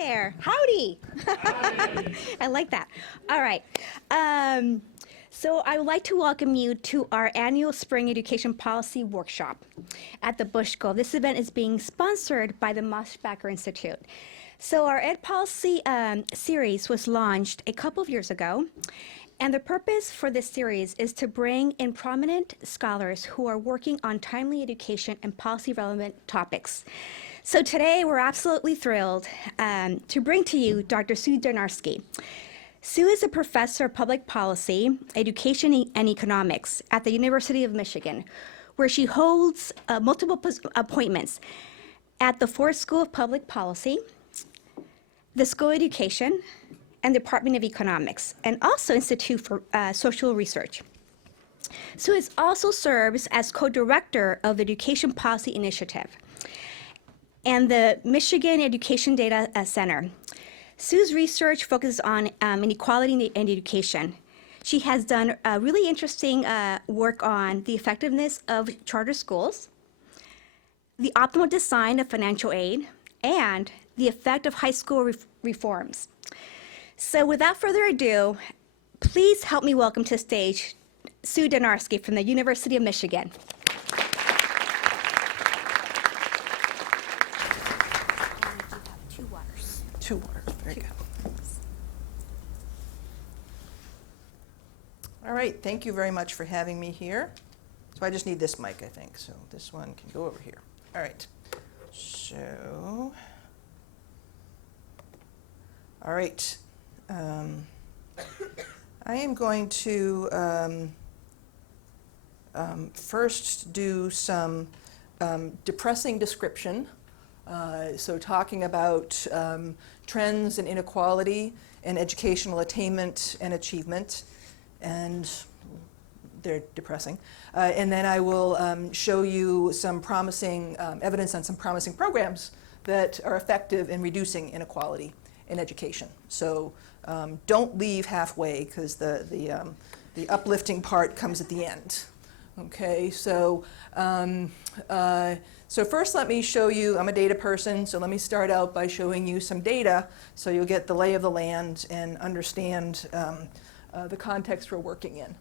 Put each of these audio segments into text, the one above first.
there. Howdy. Howdy. I like that. All right. So I would like to welcome you to our annual Spring Education Policy Workshop at the Bush School. This event is being sponsored by the Moschbacher Institute. So our Ed Policy series was launched a couple of years ago. And the purpose for this series is to bring in prominent scholars who are working on timely education and policy-relevant topics. So today, we're absolutely thrilled to bring to you Dr. Sue Dynarski. Sue is a professor of public policy, education, and economics at the University of Michigan, where she holds multiple appointments at the Ford School of Public Policy, the School of Education, and Department of Economics, and also Institute for Social Research. Sue also serves as co-director of the Education Policy Initiative and the Michigan Education Data Center. Sue's research focuses on inequality in education. She has done really interesting work on the effectiveness of charter schools, the optimal design of financial aid, and the effect of high school reforms. So without further ado, please help me welcome to the stage Sue Dynarski from the University of Michigan. Two waters, very good. All right, thank you very much for having me here. So I just need this mic, I think, so this one can go over here. All right, so, all right. I am going to first do some depressing description. So talking about trends in inequality and educational attainment and achievement, and they're depressing. And then I will show you some promising evidence on some promising programs that are effective in reducing inequality in education. So don't leave halfway, because the uplifting part comes at the end. Okay, so so first let me show you, I'm a data person, so let me start out by showing you some data so you'll get the lay of the land and understand the context we're working in.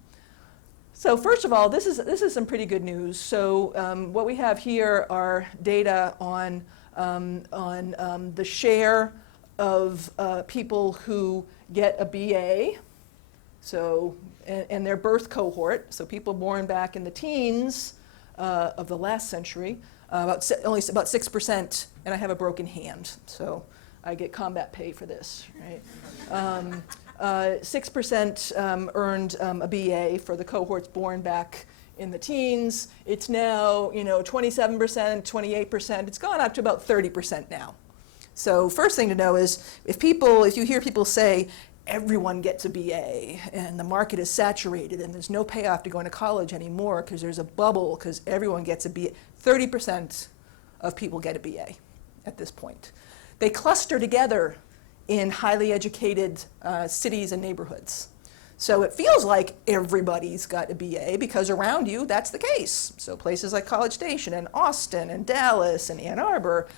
So first of all, this is some pretty good news. So what we have here are data on the share of people who get a BA, so, and their birth cohort, so people born back in the teens of the last century, only about 6%, and I have a broken hand, so I get combat pay for this, right? 6% earned a BA for the cohorts born back in the teens. It's now, 27%, 28%. It's gone up to about 30% now. So first thing to know is if you hear people say everyone gets a BA and the market is saturated and there's no payoff to going to college anymore because there's a bubble because everyone gets a BA, 30% of people get a BA at this point. They cluster together in highly educated cities and neighborhoods. So it feels like everybody's got a BA because around you that's the case. So places like College Station and Austin and Dallas and Ann Arbor,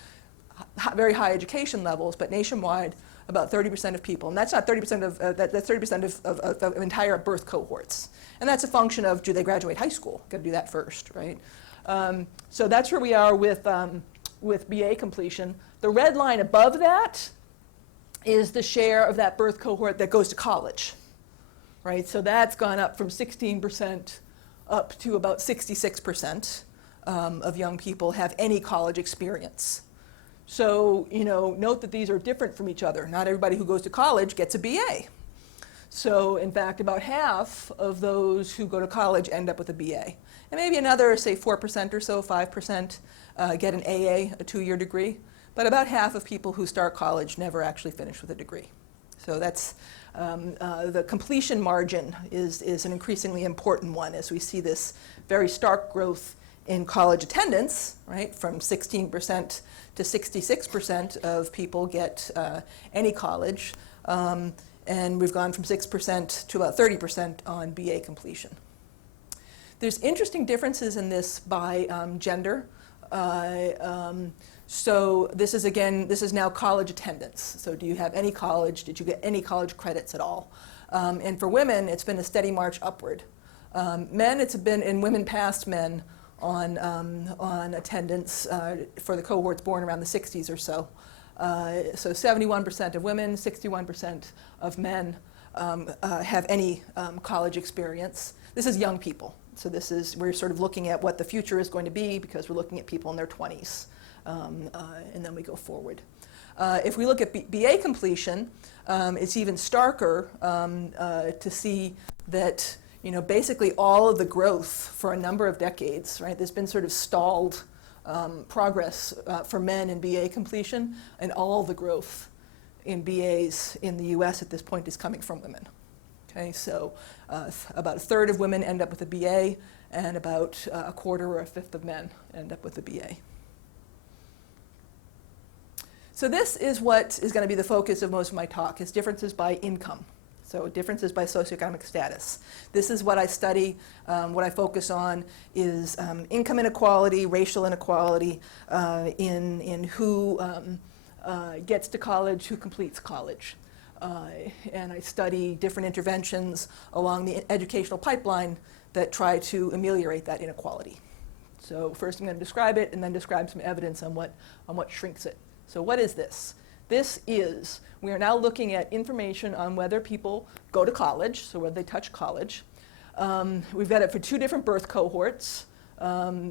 very high education levels, but nationwide, about 30% of people. And that's not 30% of, that's 30% of entire birth cohorts. And that's a function of, do they graduate high school? Got to do that first, right? So that's where we are with BA completion. The red line above that is the share of that birth cohort that goes to college, right? So that's gone up from 16% up to about 66% of young people have any college experience. So, note that these are different from each other. Not everybody who goes to college gets a BA. So, in fact, about half of those who go to college end up with a BA. And maybe another, say 4% or so, 5%, get an AA, a 2-year degree. But about half of people who start college never actually finish with a degree. So that's, the completion margin is an increasingly important one as we see this very stark growth in college attendance, right, from 16% to 66% of people get any college, and we've gone from 6% to about 30% on BA completion. There's interesting differences in this by gender. So this is, again, this is now college attendance. So do you have any college? Did you get any college credits at all? And for women, it's been a steady march upward. Men, it's been, and women passed men on attendance for the cohorts born around the 60s or so. So 71% of women, 61% of men have any college experience. This is young people. So this is, we're sort of looking at what the future is going to be because we're looking at people in their 20s. And then we go forward. If we look at BA completion, it's even starker to see that, you know, basically all of the growth for a number of decades, right? There's been sort of stalled progress for men in BA completion, and all the growth in BAs in the US at this point is coming from women. Okay, so about a third of women end up with a BA, and about a quarter or a fifth of men end up with a BA. So this is what is going to be the focus of most of my talk, is differences by income. So differences by socioeconomic status. This is what I study. What I focus on is income inequality, racial inequality in who gets to college, who completes college. And I study different interventions along the educational pipeline that try to ameliorate that inequality. So first I'm going to describe it and then describe some evidence on what shrinks it. So what is this? This is, we are now looking at information on whether people go to college, so whether they touch college. We've got it for two different birth cohorts.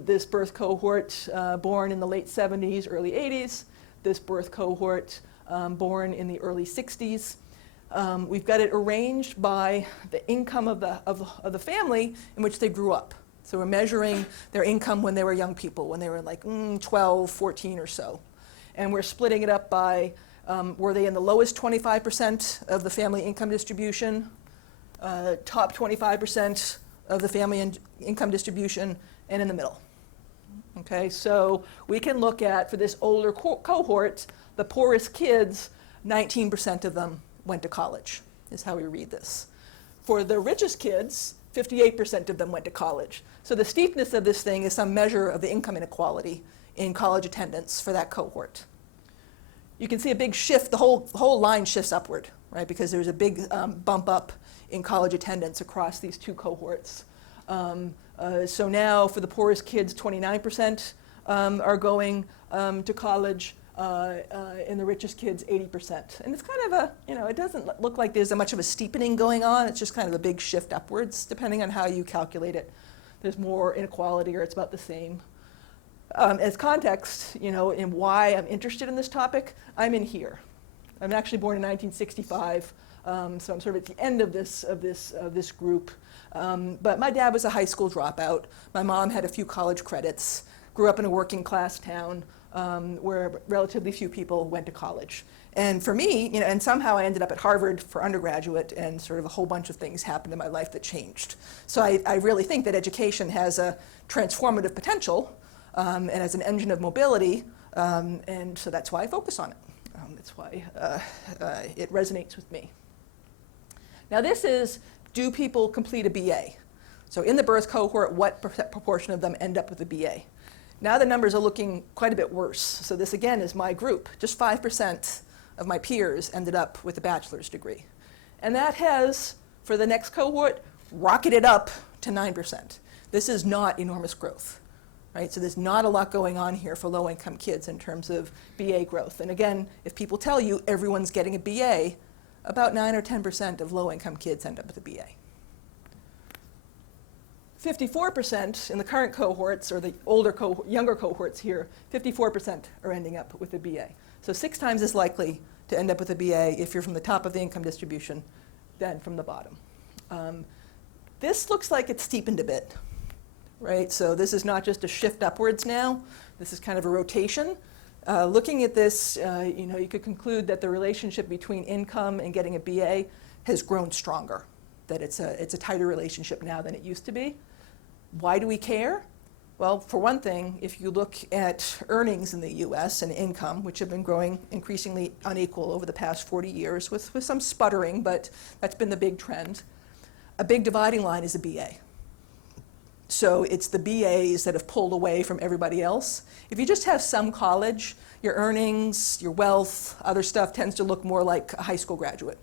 This birth cohort born in the late 70s, early 80s. This birth cohort born in the early 60s. We've got it arranged by the income of the family in which they grew up. So we're measuring their income when they were young people, when they were like 12, 14 or so. And we're splitting it up by, were they in the lowest 25% of the family income distribution, top 25% of the family income distribution, and in the middle. Okay, so we can look at, for this older cohort, the poorest kids, 19% of them went to college, is how we read this. For the richest kids, 58% of them went to college. So the steepness of this thing is some measure of the income inequality in college attendance for that cohort. You can see a big shift, the whole line shifts upward, right? Because there's a big bump up in college attendance across these two cohorts. So now for the poorest kids, 29% are going to college. In the richest kids, 80%. And it's kind of a, you know, it doesn't look like there's much of a steepening going on. It's just kind of a big shift upwards, depending on how you calculate it. There's more inequality, or it's about the same. As context, you know, in why I'm interested in this topic, I'm in here. I'm actually born in 1965, so I'm sort of at the end of this group. But my dad was a high school dropout. My mom had a few college credits. Grew up in a working class town where relatively few people went to college. And for me, you know, and somehow I ended up at Harvard for undergraduate, and sort of a whole bunch of things happened in my life that changed. So I really think that education has a transformative potential and as an engine of mobility, and so that's why I focus on it. That's why it resonates with me. Now this is, do people complete a BA? So in the birth cohort, what proportion of them end up with a BA? Now the numbers are looking quite a bit worse. So this again is my group. Just 5% of my peers ended up with a bachelor's degree. And that has, for the next cohort, rocketed up to 9%. This is not enormous growth, right? So there's not a lot going on here for low-income kids in terms of BA growth. And again, if people tell you everyone's getting a BA, about 9 or 10% of low-income kids end up with a BA. 54% in the current cohorts, or the older younger cohorts here, 54% are ending up with a BA. So 6 times as likely to end up with a BA if you're from the top of the income distribution than from the bottom. This looks like it's steepened a bit, right? So this is not just a shift upwards now. This is kind of a rotation. Looking at this, you know, you could conclude that the relationship between income and getting a BA has grown stronger, that it's a tighter relationship now than it used to be. Why do we care? Well, for one thing, if you look at earnings in the US and income, which have been growing increasingly unequal over the past 40 years with some sputtering, but that's been the big trend. A big dividing line is a BA. So it's the BAs that have pulled away from everybody else. If you just have some college, your earnings, your wealth, other stuff tends to look more like a high school graduate.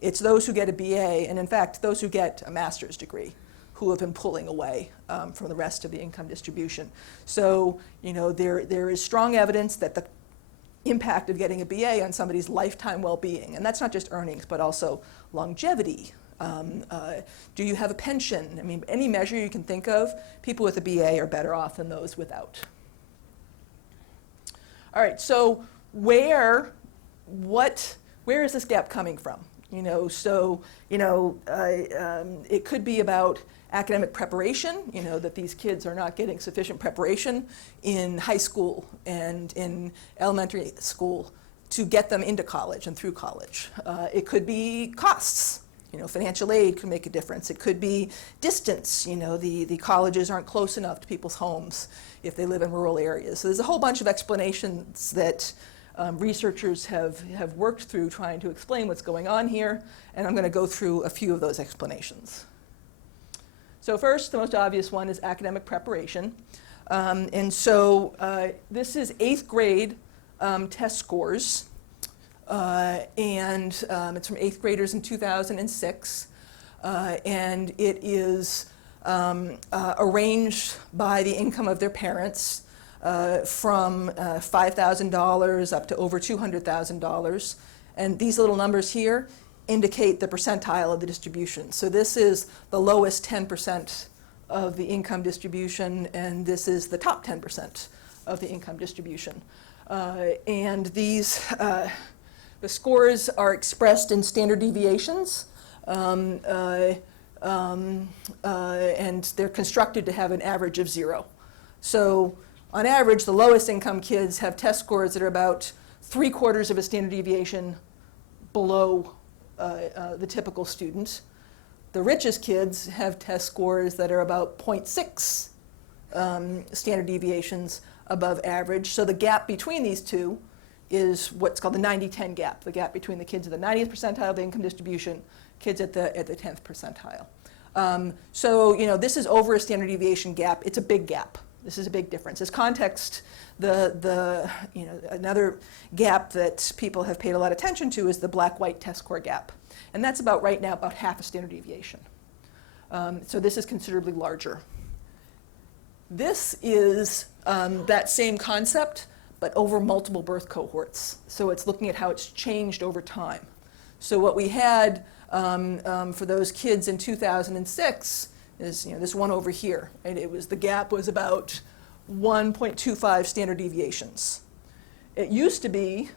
It's those who get a BA, and in fact, those who get a master's degree, who have been pulling away from the rest of the income distribution. So, you know, there is strong evidence that the impact of getting a BA on somebody's lifetime well-being, and that's not just earnings, but also longevity. Do you have a pension? I mean, any measure you can think of, people with a BA are better off than those without. All right, so where is this gap coming from? You know, so, you know, it could be about academic preparation, you know, that these kids are not getting sufficient preparation in high school and in elementary school to get them into college and through college. It could be costs. You know, financial aid could make a difference. It could be distance. You know, the colleges aren't close enough to people's homes if they live in rural areas. So there's a whole bunch of explanations that researchers have worked through trying to explain what's going on here, and I'm going to go through a few of those explanations. So first, the most obvious one is academic preparation. And so this is 8th grade test scores. And it's from 8th graders in 2006. And it is arranged by the income of their parents from $5,000 up to over $200,000. And these little numbers here indicate the percentile of the distribution. So this is the lowest 10% of the income distribution, and this is the top 10% of the income distribution. And these, the scores are expressed in standard deviations, and they're constructed to have an average of 0. So on average, the lowest income kids have test scores that are about 3/4 of a standard deviation below the typical student. The richest kids have test scores that are about 0.6 standard deviations above average. So the gap between these two is what's called the 90-10 gap, the gap between the kids at the 90th percentile of the income distribution, kids at the 10th percentile. So, you know, this is over a standard deviation gap. It's a big gap. This is a big difference. As context, you know, another gap that people have paid a lot of attention to is the black-white test score gap. And that's about right now about half a standard deviation. So this is considerably larger. This is that same concept, but over multiple birth cohorts. So it's looking at how it's changed over time. So what we had for those kids in 2006 is, you know, this one over here. Right? The gap was about 1.25 standard deviations. It used to be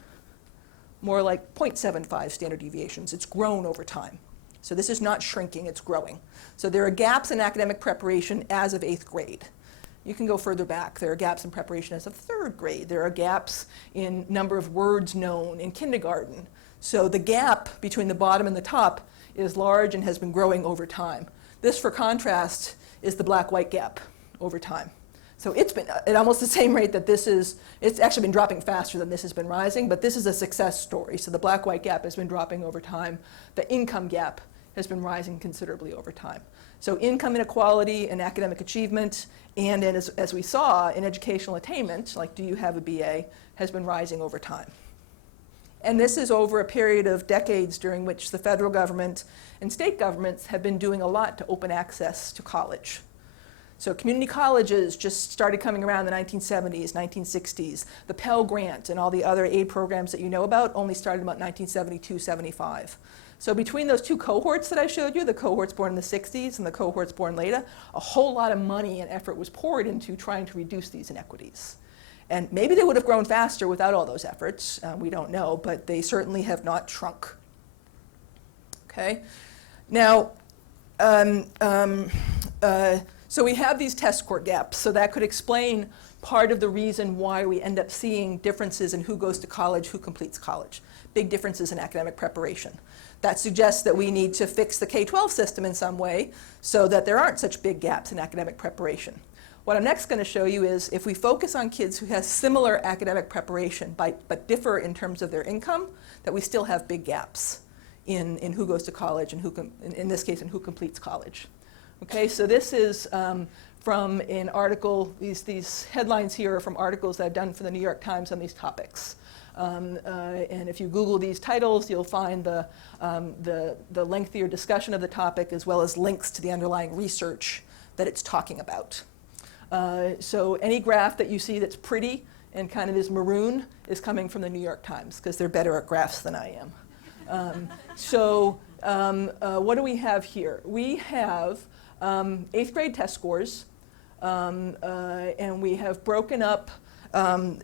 more like 0.75 standard deviations. It's grown over time. So this is not shrinking, it's growing. So there are gaps in academic preparation as of 8th grade. You can go further back. There are gaps in preparation as of 3rd grade. There are gaps in number of words known in kindergarten. So the gap between the bottom and the top is large and has been growing over time. This, for contrast, is the black-white gap over time. So it's been at almost the same rate that this is. It's actually been dropping faster than this has been rising, but this is a success story. So the black-white gap has been dropping over time. The income gap has been rising considerably over time. So income inequality and academic achievement, and as we saw in educational attainment, like do you have a BA, has been rising over time. And this is over a period of decades during which the federal government and state governments have been doing a lot to open access to college. So community colleges just started coming around in the 1970s, 1960s. The Pell Grant and all the other aid programs that you know about only started about 1972, 75. So between those two cohorts that I showed you, the cohorts born in the 60s and the cohorts born later, a whole lot of money and effort was poured into trying to reduce these inequities. And maybe they would have grown faster without all those efforts. We don't know, but they certainly have not shrunk. Okay? Now, so we have these test score gaps. So that could explain part of the reason why we end up seeing differences in who goes to college, who completes college. Big differences in academic preparation. That suggests that we need to fix the K-12 system in some way so that there aren't such big gaps in academic preparation. What I'm next going to show you is if we focus on kids who have similar academic preparation but differ in terms of their income, that we still have big gaps in who goes to college and in this case, in who completes college. Okay, so this is from an article. These headlines here are from articles that I've done for the New York Times on these topics. And if you Google these titles, you'll find the lengthier discussion of the topic as well as links to the underlying research that it's talking about. So any graph that you see that's pretty and kind of is maroon is coming from the New York Times because they're better at graphs than I am. What do we have here? We have 8th grade test scores, and we have broken up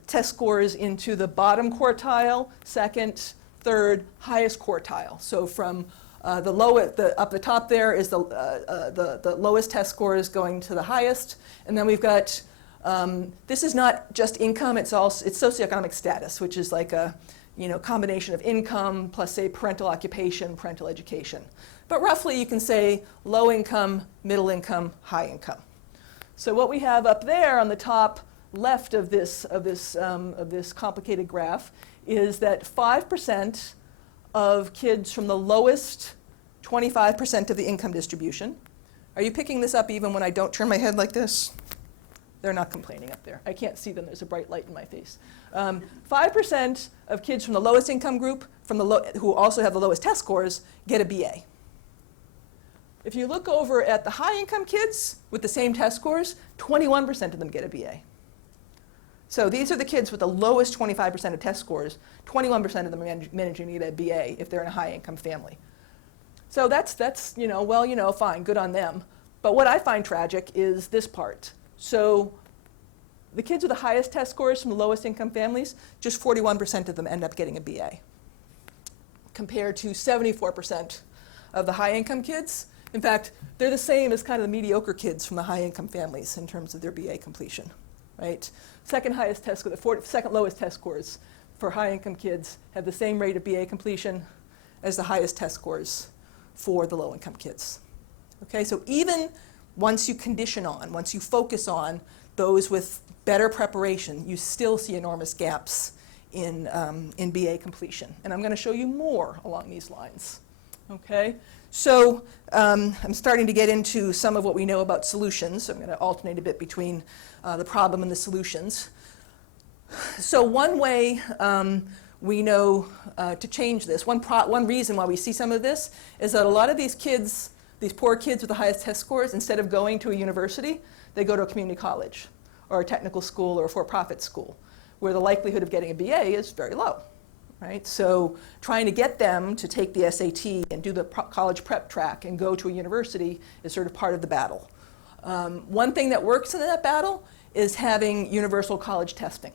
test scores into the bottom quartile, second, third, highest quartile. So from up the top there is the lowest test scores going to the highest, and then we've got this is not just income; it's socioeconomic status, which is like a combination of income plus, say, parental occupation, parental education. But roughly, you can say low income, middle income, high income. So what we have up there on the top left of this complicated graph is that 5% of kids from the lowest 25% of the income distribution. Are you picking this up even when I don't turn my head like this? They're not complaining up there. I can't see them. There's a bright light in my face. 5% of kids from the lowest income group, who also have the lowest test scores, get a BA. If you look over at the high income kids with the same test scores, 21% of them get a BA. So these are the kids with the lowest 25% of test scores. 21% of them are managing to get a BA if they're in a high income family. So that's fine, good on them. But what I find tragic is this part. So the kids with the highest test scores from the lowest income families, just 41% of them end up getting a BA, compared to 74% of the high income kids. In fact, they're the same as kind of the mediocre kids from the high income families in terms of their BA completion, right? Second lowest test scores for high income kids have the same rate of BA completion as the highest test scores for the low income kids. Okay, so even once you focus on those with better preparation, you still see enormous gaps in BA completion. And I'm going to show you more along these lines. Okay, so I'm starting to get into some of what we know about solutions. So I'm going to alternate a bit between the problem and the solutions. So one way we know to change this, one reason why we see some of this is that a lot of these kids, these poor kids with the highest test scores, instead of going to a university, they go to a community college or a technical school or a for-profit school, where the likelihood of getting a BA is very low, right? So trying to get them to take the SAT and do the college prep track and go to a university is sort of part of the battle. One thing that works in that battle is having universal college testing.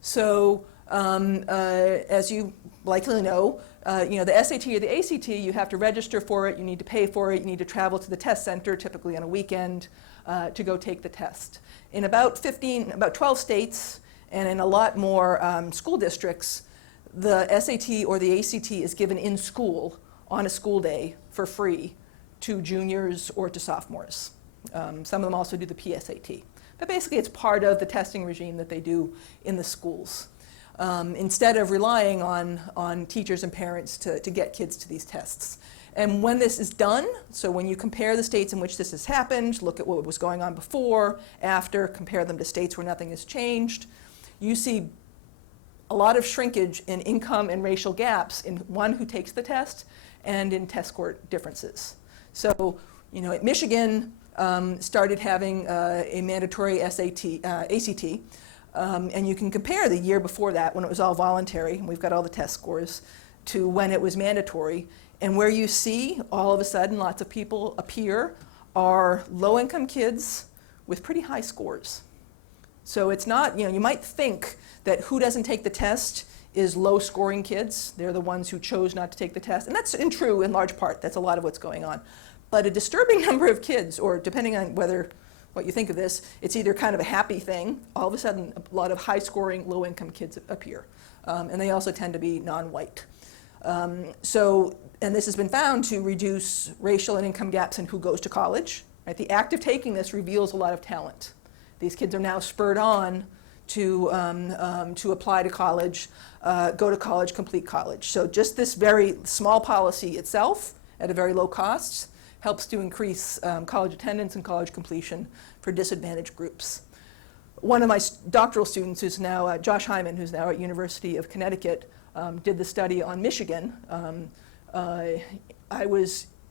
So as you likely know, the SAT or the ACT, you have to register for it, you need to pay for it, you need to travel to the test center, typically on a weekend, to go take the test. In about 12 states and in a lot more school districts, the SAT or the ACT is given in school on a school day for free to juniors or to sophomores. Some of them also do the PSAT. But basically it's part of the testing regime that they do in the schools. Instead of relying on teachers and parents to get kids to these tests. And when this is done, so when you compare the states in which this has happened, look at what was going on before, after, compare them to states where nothing has changed, you see a lot of shrinkage in income and racial gaps in one who takes the test and in test score differences. So, at Michigan started having a mandatory ACT, and you can compare the year before that when it was all voluntary, and we've got all the test scores, to when it was mandatory. And where you see all of a sudden lots of people appear are low-income kids with pretty high scores. So it's not, you might think that who doesn't take the test is low-scoring kids. They're the ones who chose not to take the test. And that's true in large part. That's a lot of what's going on. But a disturbing number of kids, or depending on what you think of this, it's either kind of a happy thing. All of a sudden, a lot of high-scoring, low-income kids appear. And they also tend to be non-white. And this has been found to reduce racial and income gaps in who goes to college. Right? The act of taking this reveals a lot of talent. These kids are now spurred on to apply to college, go to college, complete college. So just this very small policy itself, at a very low cost, helps to increase college attendance and college completion for disadvantaged groups. One of my doctoral students, who's now Josh Hyman, who's now at University of Connecticut, did the study on Michigan. I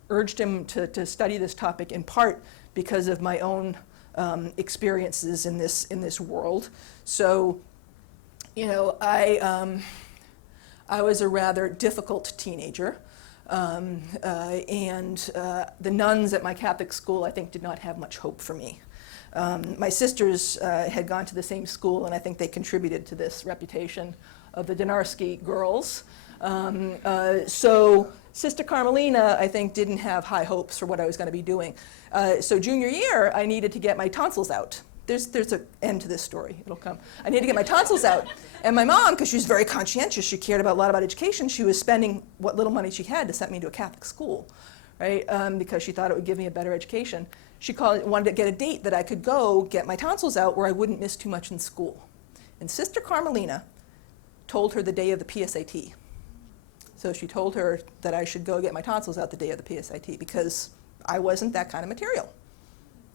urged him to study this topic in part because of my own experiences in this world. So, you know, I was a rather difficult teenager, and the nuns at my Catholic school, I think, did not have much hope for me. My sisters had gone to the same school, and I think they contributed to this reputation of the Dynarski girls. So Sister Carmelina, I think, didn't have high hopes for what I was going to be doing. So junior year, I needed to get my tonsils out. There's an end to this story. It'll come. I needed to get my tonsils out. And my mom, because she was very conscientious, she cared a lot about education, she was spending what little money she had to send me to a Catholic school, right? Because she thought it would give me a better education. She wanted to get a date that I could go get my tonsils out where I wouldn't miss too much in school. And Sister Carmelina told her the day of the PSAT. So she told her that I should go get my tonsils out the day of the PSAT because I wasn't that kind of material,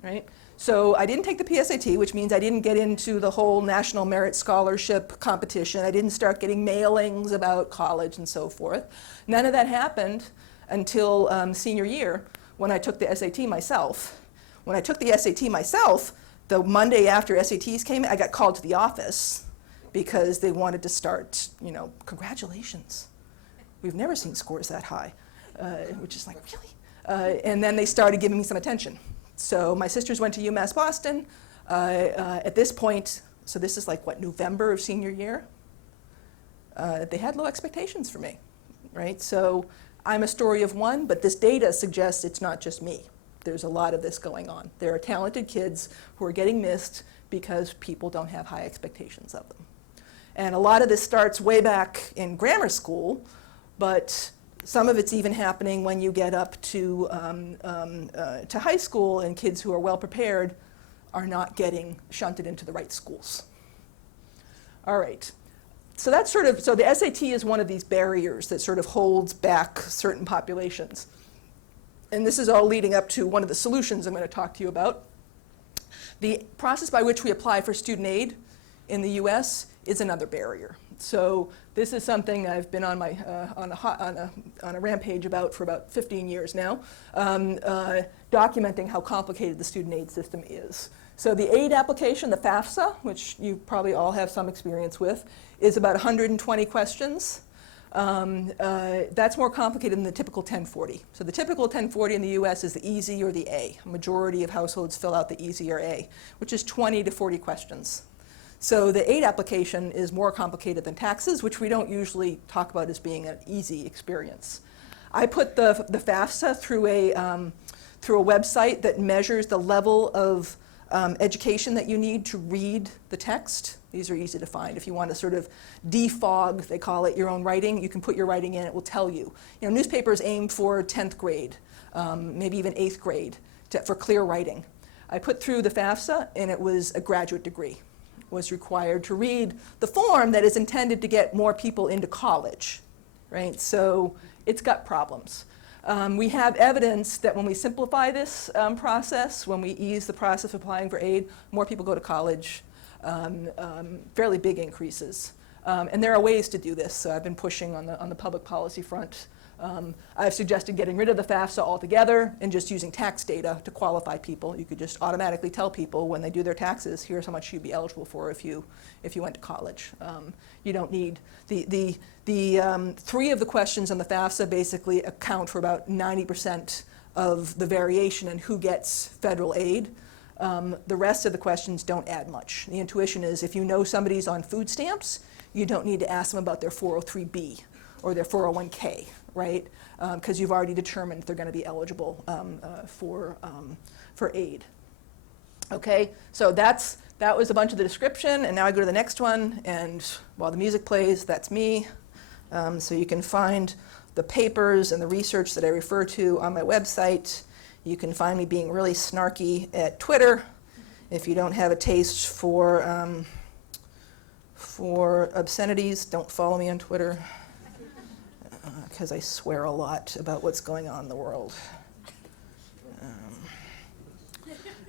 right? So I didn't take the PSAT, which means I didn't get into the whole National Merit Scholarship competition. I didn't start getting mailings about college and so forth. None of that happened until senior year when I took the SAT myself. When I took the SAT myself, the Monday after SATs came in, I got called to the office because they wanted to start, you know, congratulations. We've never seen scores that high, which is like, really? And then they started giving me some attention. So my sisters went to UMass Boston. At this point, so this is like, what, November of senior year? They had low expectations for me, right? So I'm a story of one, but this data suggests it's not just me. There's a lot of this going on. There are talented kids who are getting missed because people don't have high expectations of them. And a lot of this starts way back in grammar school, but some of it's even happening when you get up to high school, and kids who are well prepared are not getting shunted into the right schools. All right. So that's so the SAT is one of these barriers that sort of holds back certain populations. And this is all leading up to one of the solutions I'm going to talk to you about. The process by which we apply for student aid in the US is another barrier. So this is something I've been on a rampage about for about 15 years now, documenting how complicated the student aid system is. So the aid application, the FAFSA, which you probably all have some experience with, is about 120 questions. That's more complicated than the typical 1040. So the typical 1040 in the US is the easy or the A. A majority of households fill out the easy or A, which is 20 to 40 questions. So the aid application is more complicated than taxes, which we don't usually talk about as being an easy experience. I put the FAFSA through a website that measures the level of education that you need to read the text. These are easy to find. If you want to sort of defog, they call it, your own writing, you can put your writing in, it will tell you. You know, newspapers aim for 10th grade, maybe even 8th grade for clear writing. I put through the FAFSA, and it was a graduate degree. Was required to read the form that is intended to get more people into college, right? So it's got problems. We have evidence that when we simplify this process, when we ease the process of applying for aid, more people go to college, fairly big increases. And there are ways to do this. So I've been pushing on the public policy front. I've suggested getting rid of the FAFSA altogether and just using tax data to qualify people. You could just automatically tell people when they do their taxes, here's how much you'd be eligible for if you went to college. You don't need the 3 of the questions on the FAFSA basically account for about 90% of the variation in who gets federal aid. The rest of the questions don't add much. The intuition is if you know somebody's on food stamps, you don't need to ask them about their 403B or their 401K, right? Because you've already determined they're going to be eligible for aid. Okay, so that was a bunch of the description, and now I go to the next one, and while the music plays, that's me. So you can find the papers and the research that I refer to on my website. You can find me being really snarky at Twitter. If you don't have a taste for obscenities, don't follow me on Twitter, because I swear a lot about what's going on in the world.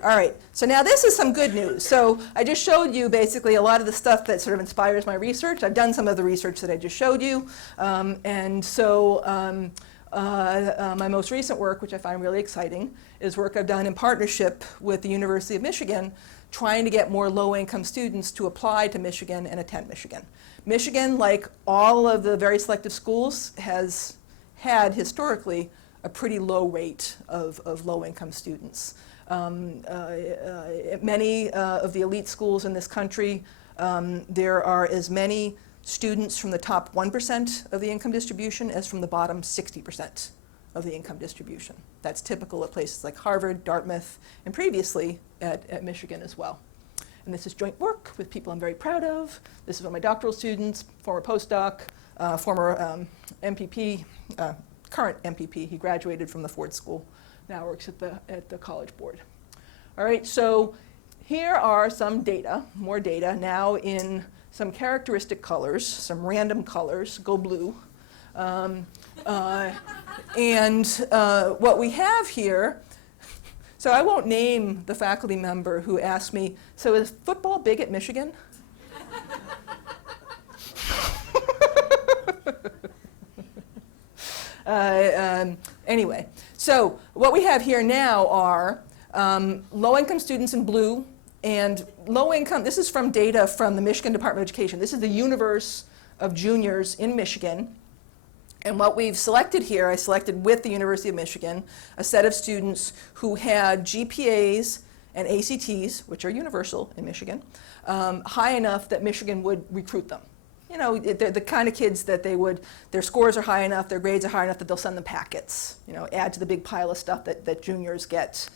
All right, so now this is some good news. So I just showed you basically a lot of the stuff that sort of inspires my research. I've done some of the research that I just showed you. My most recent work, which I find really exciting, is work I've done in partnership with the University of Michigan, trying to get more low-income students to apply to Michigan and attend Michigan. Michigan, like all of the very selective schools, has had historically a pretty low rate of low-income students. Many of the elite schools in this country, there are as many students from the top 1% of the income distribution as from the bottom 60% of the income distribution. That's typical at places like Harvard, Dartmouth, and previously at Michigan as well. And this is joint work with people I'm very proud of. This is one of my doctoral students, former postdoc, former MPP, current MPP. He graduated from the Ford School, now works at the College Board. All right, so here are some data, more data, now in some characteristic colors, some random colors, go blue. What we have here, so I won't name the faculty member who asked me, so is football big at Michigan? Anyway, so what we have here now are low-income students in blue, and low-income, this is from data from the Michigan Department of Education. This is the universe of juniors in Michigan. And what we've selected here, I selected with the University of Michigan, a set of students who had GPAs and ACTs, which are universal in Michigan, high enough that Michigan would recruit them. You know, they're the kind of kids that their scores are high enough, their grades are high enough that they'll send them packets, you know, add to the big pile of stuff that juniors get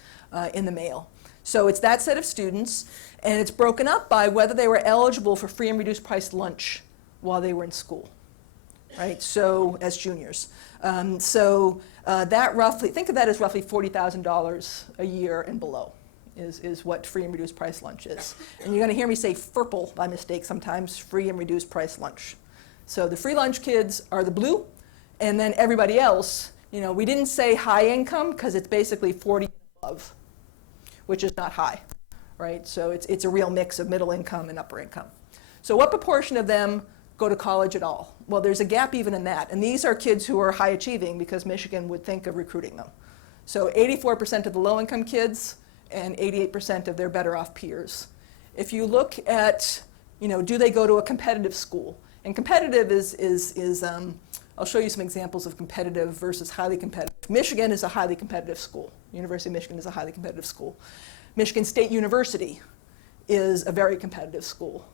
in the mail. So it's that set of students, and it's broken up by whether they were eligible for free and reduced price lunch while they were in school, right? So as juniors. That roughly, think of that as roughly $40,000 a year and below is what free and reduced price lunch is. And you're going to hear me say FERPL by mistake sometimes, free and reduced price lunch. So the free lunch kids are the blue, and then everybody else, you know, we didn't say high income because it's basically 40 and above, which is not high, right? So it's a real mix of middle income and upper income. So what proportion of them go to college at all? Well, there's a gap even in that. And these are kids who are high achieving because Michigan would think of recruiting them. So 84% of the low income kids and 88% of their better off peers. If you look at, you know, do they go to a competitive school? And competitive is I'll show you some examples of competitive versus highly competitive. Michigan is a highly competitive school. University of Michigan is a highly competitive school. Michigan State University is a very competitive school.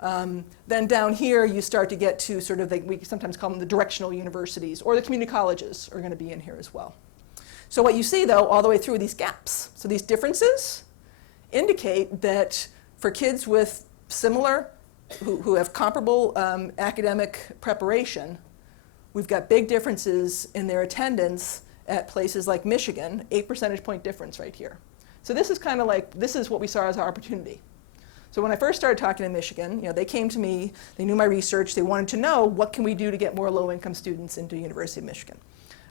Then down here, you start to get to sort of, we sometimes call them the directional universities, or the community colleges are going to be in here as well. So what you see, though, all the way through these gaps, so these differences indicate that for kids with similar, who have comparable academic preparation, we've got big differences in their attendance at places like Michigan, 8 percentage point difference right here. So this is kind of like, this is what we saw as our opportunity. So when I first started talking to Michigan, you know, they came to me, they knew my research, they wanted to know what can we do to get more low-income students into University of Michigan.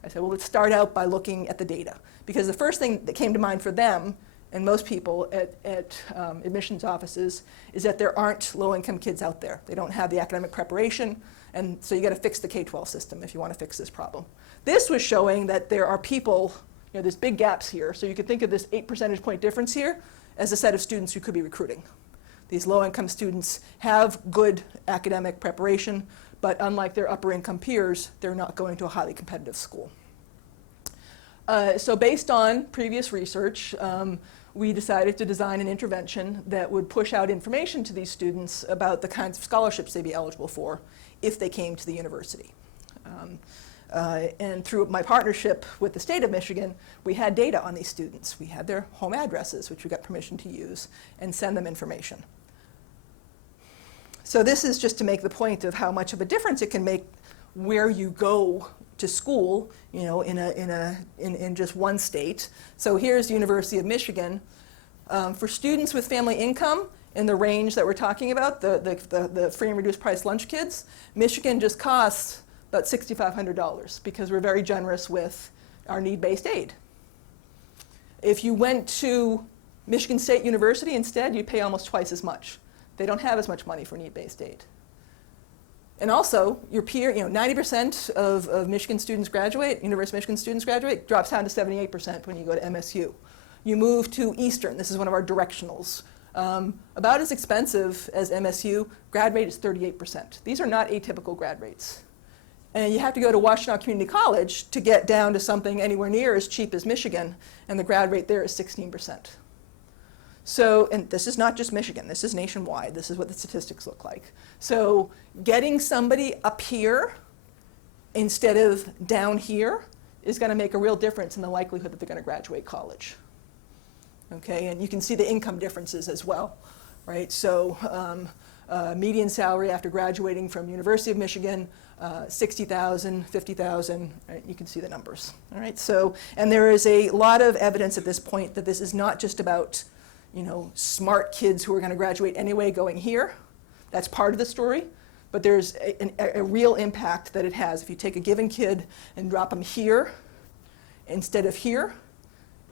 I said, well, let's start out by looking at the data. Because the first thing that came to mind for them, and most people at admissions offices, is that there aren't low-income kids out there. They don't have the academic preparation, and so you got to fix the K-12 system if you want to fix this problem. This was showing that there are people, you know, there's big gaps here, so you could think of this 8 percentage point difference here as a set of students you could be recruiting. These low-income students have good academic preparation, but unlike their upper-income peers, they're not going to a highly competitive school. So based on previous research, we decided to design an intervention that would push out information to these students about the kinds of scholarships they'd be eligible for if they came to the university. And through my partnership with the state of Michigan, we had data on these students. We had their home addresses, which we got permission to use, and send them information. So this is just to make the point of how much of a difference it can make where you go to school, you know, in just one state. So here's University of Michigan. For students with family income in the range that we're talking about, the free and reduced price lunch kids, Michigan just costs about $6,500 because we're very generous with our need-based aid. If you went to Michigan State University, instead, you pay almost twice as much. They don't have as much money for need-based aid. And also, your peer, 90% of Michigan students graduate, University of Michigan students graduate, drops down to 78% when you go to MSU. You move to Eastern, this is one of our directionals. About as expensive as MSU, grad rate is 38%. These are not atypical grad rates. And you have to go to Washtenaw Community College to get down to something anywhere near as cheap as Michigan, and the grad rate there is 16%. So, and this is not just Michigan, this is nationwide, this is what the statistics look like. So getting somebody up here instead of down here is going to make a real difference in the likelihood that they're going to graduate college. Okay, and you can see the income differences as well, right? So median salary after graduating from University of Michigan, 60,000, 50,000, right? You can see the numbers, all right? So, and there is a lot of evidence at this point that this is not just about, smart kids who are going to graduate anyway going here. That's part of the story, but there's a real impact that it has. If you take a given kid and drop them here instead of here,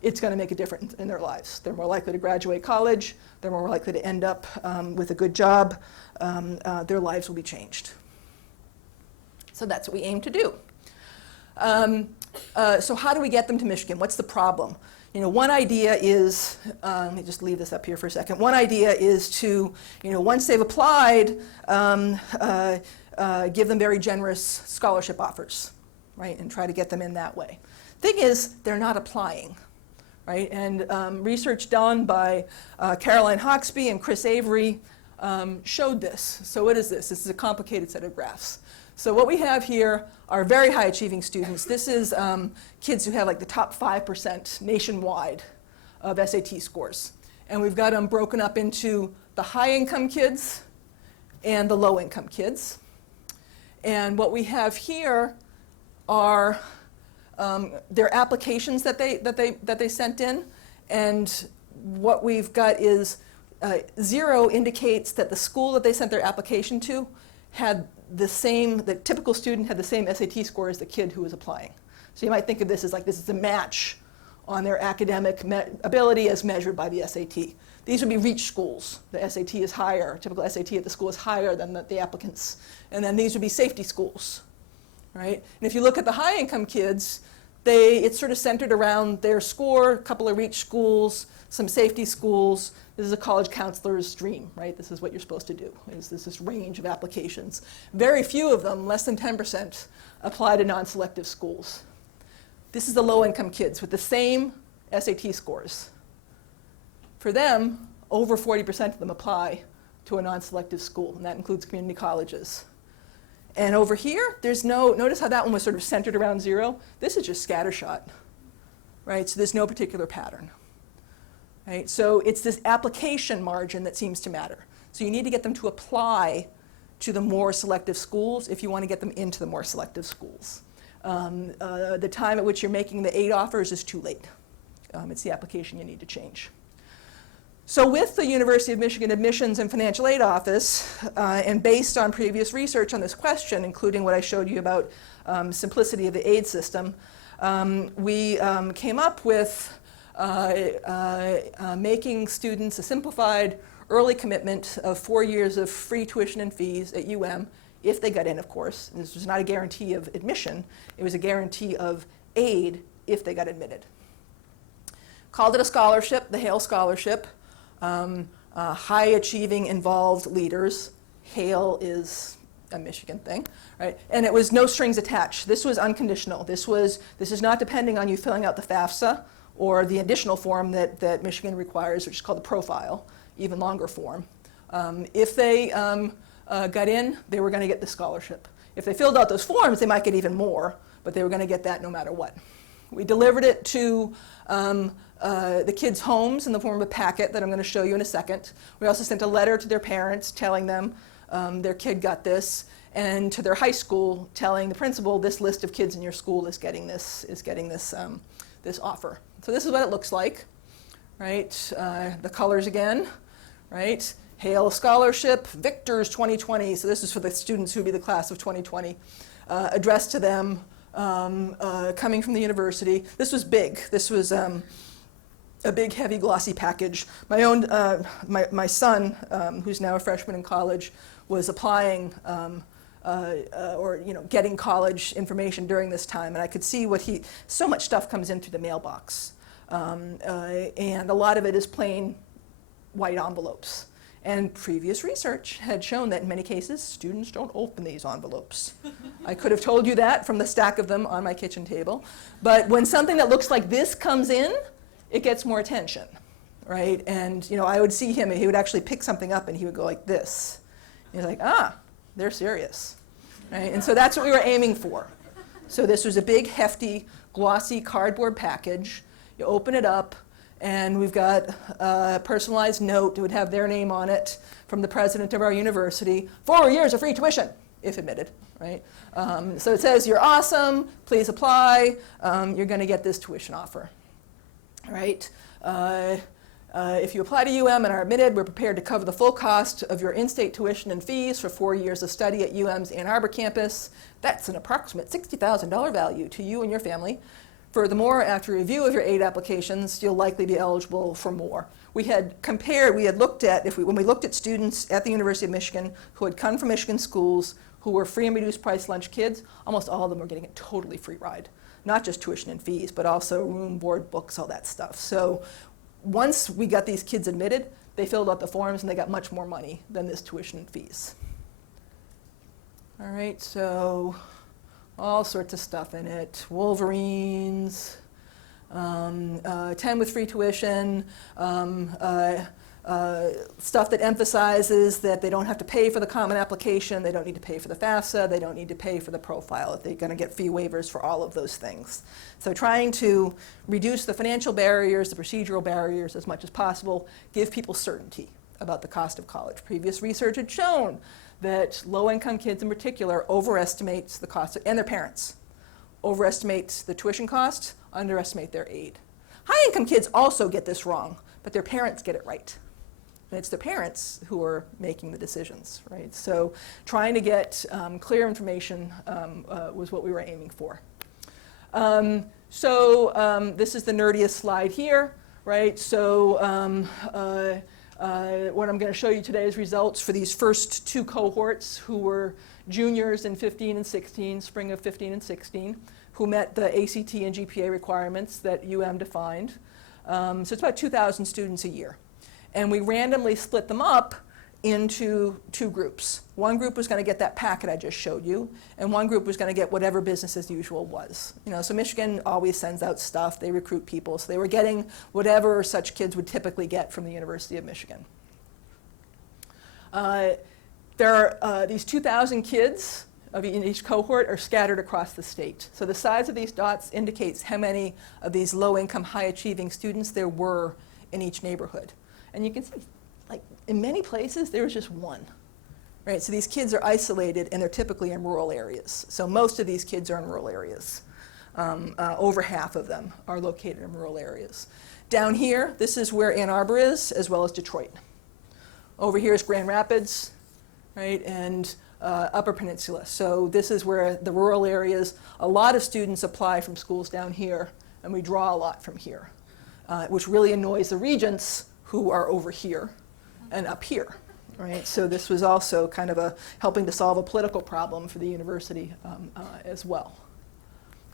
it's going to make a difference in their lives. They're more likely to graduate college. They're more likely to end up with a good job. Their lives will be changed. So that's what we aim to do. So how do we get them to Michigan? What's the problem? One idea is, let me just leave this up here for a second. One idea is to, once they've applied, give them very generous scholarship offers, right, and try to get them in that way. Thing is, they're not applying. Right? And research done by Caroline Hawksby and Chris Avery showed this. So what is this? This is a complicated set of graphs. So what we have here are very high achieving students. This is kids who have like the top 5% nationwide of SAT scores. And we've got them broken up into the high income kids and the low income kids. And what we have here are their applications that they sent in, and what we've got is 0 indicates that the school that they sent their application to had the typical student had the same SAT score as the kid who was applying. So you might think of this as like this is a match on their academic ability as measured by the SAT. These would be reach schools. The SAT is higher, typical SAT at the school is higher than the applicants. And then these would be safety schools. Right? And if you look at the high-income kids, it's sort of centered around their score, a couple of reach schools, some safety schools. This is a college counselor's dream, right? This is what you're supposed to do, is this range of applications. Very few of them, less than 10%, apply to non-selective schools. This is the low-income kids with the same SAT scores. For them, over 40% of them apply to a non-selective school, and that includes community colleges. And over here, notice how that one was sort of centered around 0? This is just scattershot, right? So there's no particular pattern, right? So it's this application margin that seems to matter. So you need to get them to apply to the more selective schools if you want to get them into the more selective schools. The time at which you're making the aid offers is too late. It's the application you need to change. So with the University of Michigan Admissions and Financial Aid Office, and based on previous research on this question, including what I showed you about simplicity of the aid system, we came up with making students a simplified early commitment of 4 years of free tuition and fees at UM, if they got in, of course. This was not a guarantee of admission. It was a guarantee of aid if they got admitted. Called it a scholarship, the Hale Scholarship. High-achieving, involved leaders. Hale is a Michigan thing, right? And it was no strings attached. This was unconditional. This is not depending on you filling out the FAFSA or the additional form that Michigan requires, which is called the profile, even longer form. If they got in, they were going to get the scholarship. If they filled out those forms, they might get even more, but they were going to get that no matter what. We delivered it to the kids' homes in the form of a packet that I'm going to show you in a second. We also sent a letter to their parents telling them their kid got this, and to their high school telling the principal this list of kids in your school is getting this offer. So this is what it looks like, right? The colors again, right? Hale Scholarship, Victors 2020. So this is for the students who would be the class of 2020. Addressed to them, coming from the university. This was big. This was a big, heavy, glossy package. My own, my son, who's now a freshman in college, was applying or getting college information during this time, and I could see so much stuff comes in through the mailbox, and a lot of it is plain white envelopes. And previous research had shown that in many cases, students don't open these envelopes. I could have told you that from the stack of them on my kitchen table, but when something that looks like this comes in, it gets more attention, right? And I would see him, and he would actually pick something up, and he would go like this. And he's like, they're serious, right? And so that's what we were aiming for. So this was a big, hefty, glossy cardboard package. You open it up, and we've got a personalized note. It would have their name on it from the president of our university. 4 years of free tuition, if admitted, right? So it says, you're awesome, please apply. You're going to get this tuition offer, right? If you apply to UM and are admitted, we're prepared to cover the full cost of your in-state tuition and fees for 4 years of study at UM's Ann Arbor campus. That's an approximate $60,000 value to you and your family. Furthermore, after review of your aid applications, you'll likely be eligible for more. We had looked at, when we looked at students at the University of Michigan who had come from Michigan schools who were free and reduced price lunch kids, almost all of them were getting a totally free ride. Not just tuition and fees, but also room, board, books, all that stuff. So once we got these kids admitted, they filled out the forms and they got much more money than this tuition and fees. All right, so all sorts of stuff in it. Wolverines, 10 with free tuition, stuff that emphasizes that they don't have to pay for the common application, they don't need to pay for the FAFSA, they don't need to pay for the profile. They're going to get fee waivers for all of those things. So trying to reduce the financial barriers, the procedural barriers as much as possible, give people certainty about the cost of college. Previous research had shown that low-income kids in particular overestimates the cost, and their parents overestimate the tuition cost, underestimate their aid. High-income kids also get this wrong, but their parents get it right. And it's the parents who are making the decisions, right? So trying to get clear information was what we were aiming for. This is the nerdiest slide here, right? So what I'm going to show you today is results for these first two cohorts who were juniors in 15 and 16, spring of 15 and 16, who met the ACT and GPA requirements that UM defined. So it's about 2,000 students a year. And we randomly split them up into two groups. One group was going to get that packet I just showed you, and one group was going to get whatever business as usual was. So Michigan always sends out stuff, they recruit people, so they were getting whatever such kids would typically get from the University of Michigan. These 2,000 kids in each cohort are scattered across the state. So the size of these dots indicates how many of these low-income, high-achieving students there were in each neighborhood. And you can see, like, in many places, there was just one, right? So these kids are isolated, and they're typically in rural areas. So most of these kids are in rural areas. Over half of them are located in rural areas. Down here, this is where Ann Arbor is, as well as Detroit. Over here is Grand Rapids, right, and Upper Peninsula. So this is where the rural areas, a lot of students apply from schools down here, and we draw a lot from here, which really annoys the regents who are over here and up here, right? So this was also kind of helping to solve a political problem for the university as well.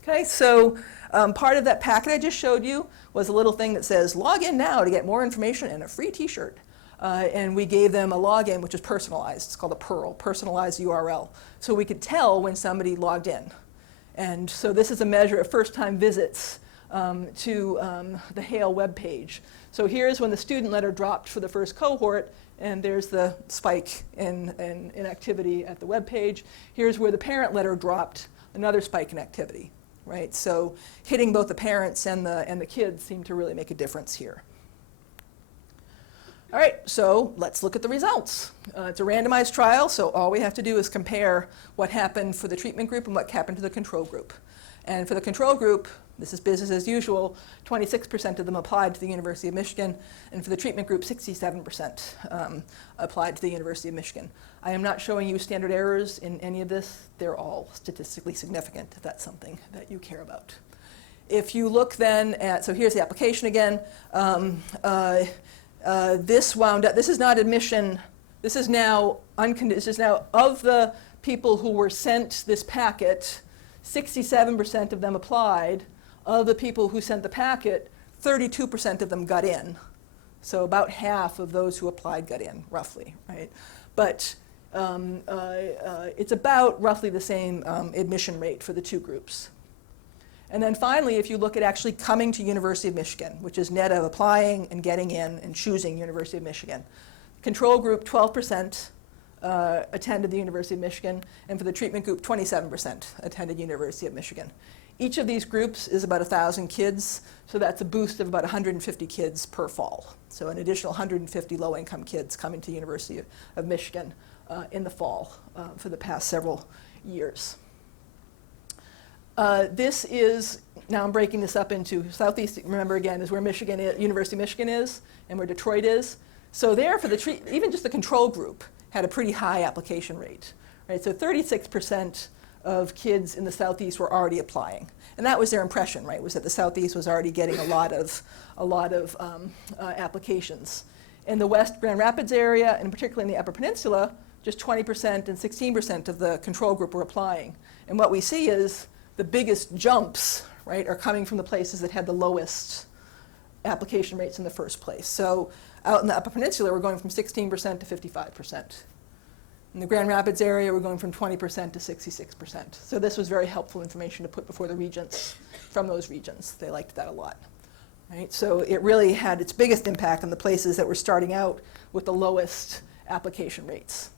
Okay, so part of that packet I just showed you was a little thing that says, log in now to get more information and a free t-shirt. And we gave them a login, which is personalized. It's called a PURL, personalized URL. So we could tell when somebody logged in. And so this is a measure of first-time visits to the Hale webpage. So here's when the student letter dropped for the first cohort, and there's the spike in activity at the webpage. Here's where the parent letter dropped, another spike in activity, right? So hitting both the parents and the kids seemed to really make a difference here. All right, so let's look at the results. It's a randomized trial, so all we have to do is compare what happened for the treatment group and what happened to the control group. And for the control group, this is business as usual, 26% of them applied to the University of Michigan, and for the treatment group, 67% applied to the University of Michigan. I am not showing you standard errors in any of this. They're all statistically significant, if that's something that you care about. If you look then at, so here's the application again. This wound up, this is not admission, this is now this is now of the people who were sent this packet, 67% of them applied. Of the people who sent the packet, 32% of them got in. So about half of those who applied got in, roughly, right? But it's about roughly the same admission rate for the two groups. And then finally, if you look at actually coming to University of Michigan, which is net of applying and getting in and choosing University of Michigan. Control group, 12% attended the University of Michigan, and for the treatment group, 27% attended University of Michigan. Each of these groups is about 1,000 kids, so that's a boost of about 150 kids per fall. So an additional 150 low-income kids coming to University of Michigan in the fall for the past several years. This is, now I'm breaking this up into Southeast, remember again, is where Michigan is, University of Michigan is, and where Detroit is. So there, for the even just the control group had a pretty high application rate, right? So 36% of kids in the Southeast were already applying. And that was their impression, right, was that the Southeast was already getting a lot of applications. In the West Grand Rapids area, and particularly in the Upper Peninsula, just 20% and 16% of the control group were applying. And what we see is the biggest jumps, right, are coming from the places that had the lowest application rates in the first place. So out in the Upper Peninsula, we're going from 16% to 55%. In the Grand Rapids area, we're going from 20% to 66%. So this was very helpful information to put before the regents from those regions. They liked that a lot. Right? So it really had its biggest impact on the places that were starting out with the lowest application rates.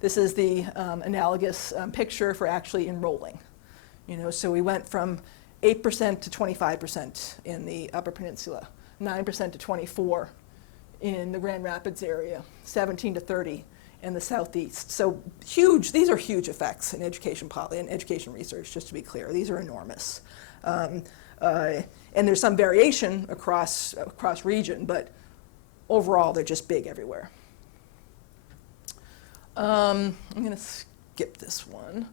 This is the analogous picture for actually enrolling. You know, so we went from 8% to 25% in the Upper Peninsula, 9% to 24% in the Grand Rapids area, 17 to 30% in the Southeast. So huge, these are huge effects in education research, just to be clear. These are enormous. And there's some variation across region, but overall they're just big everywhere. I'm going to skip this one.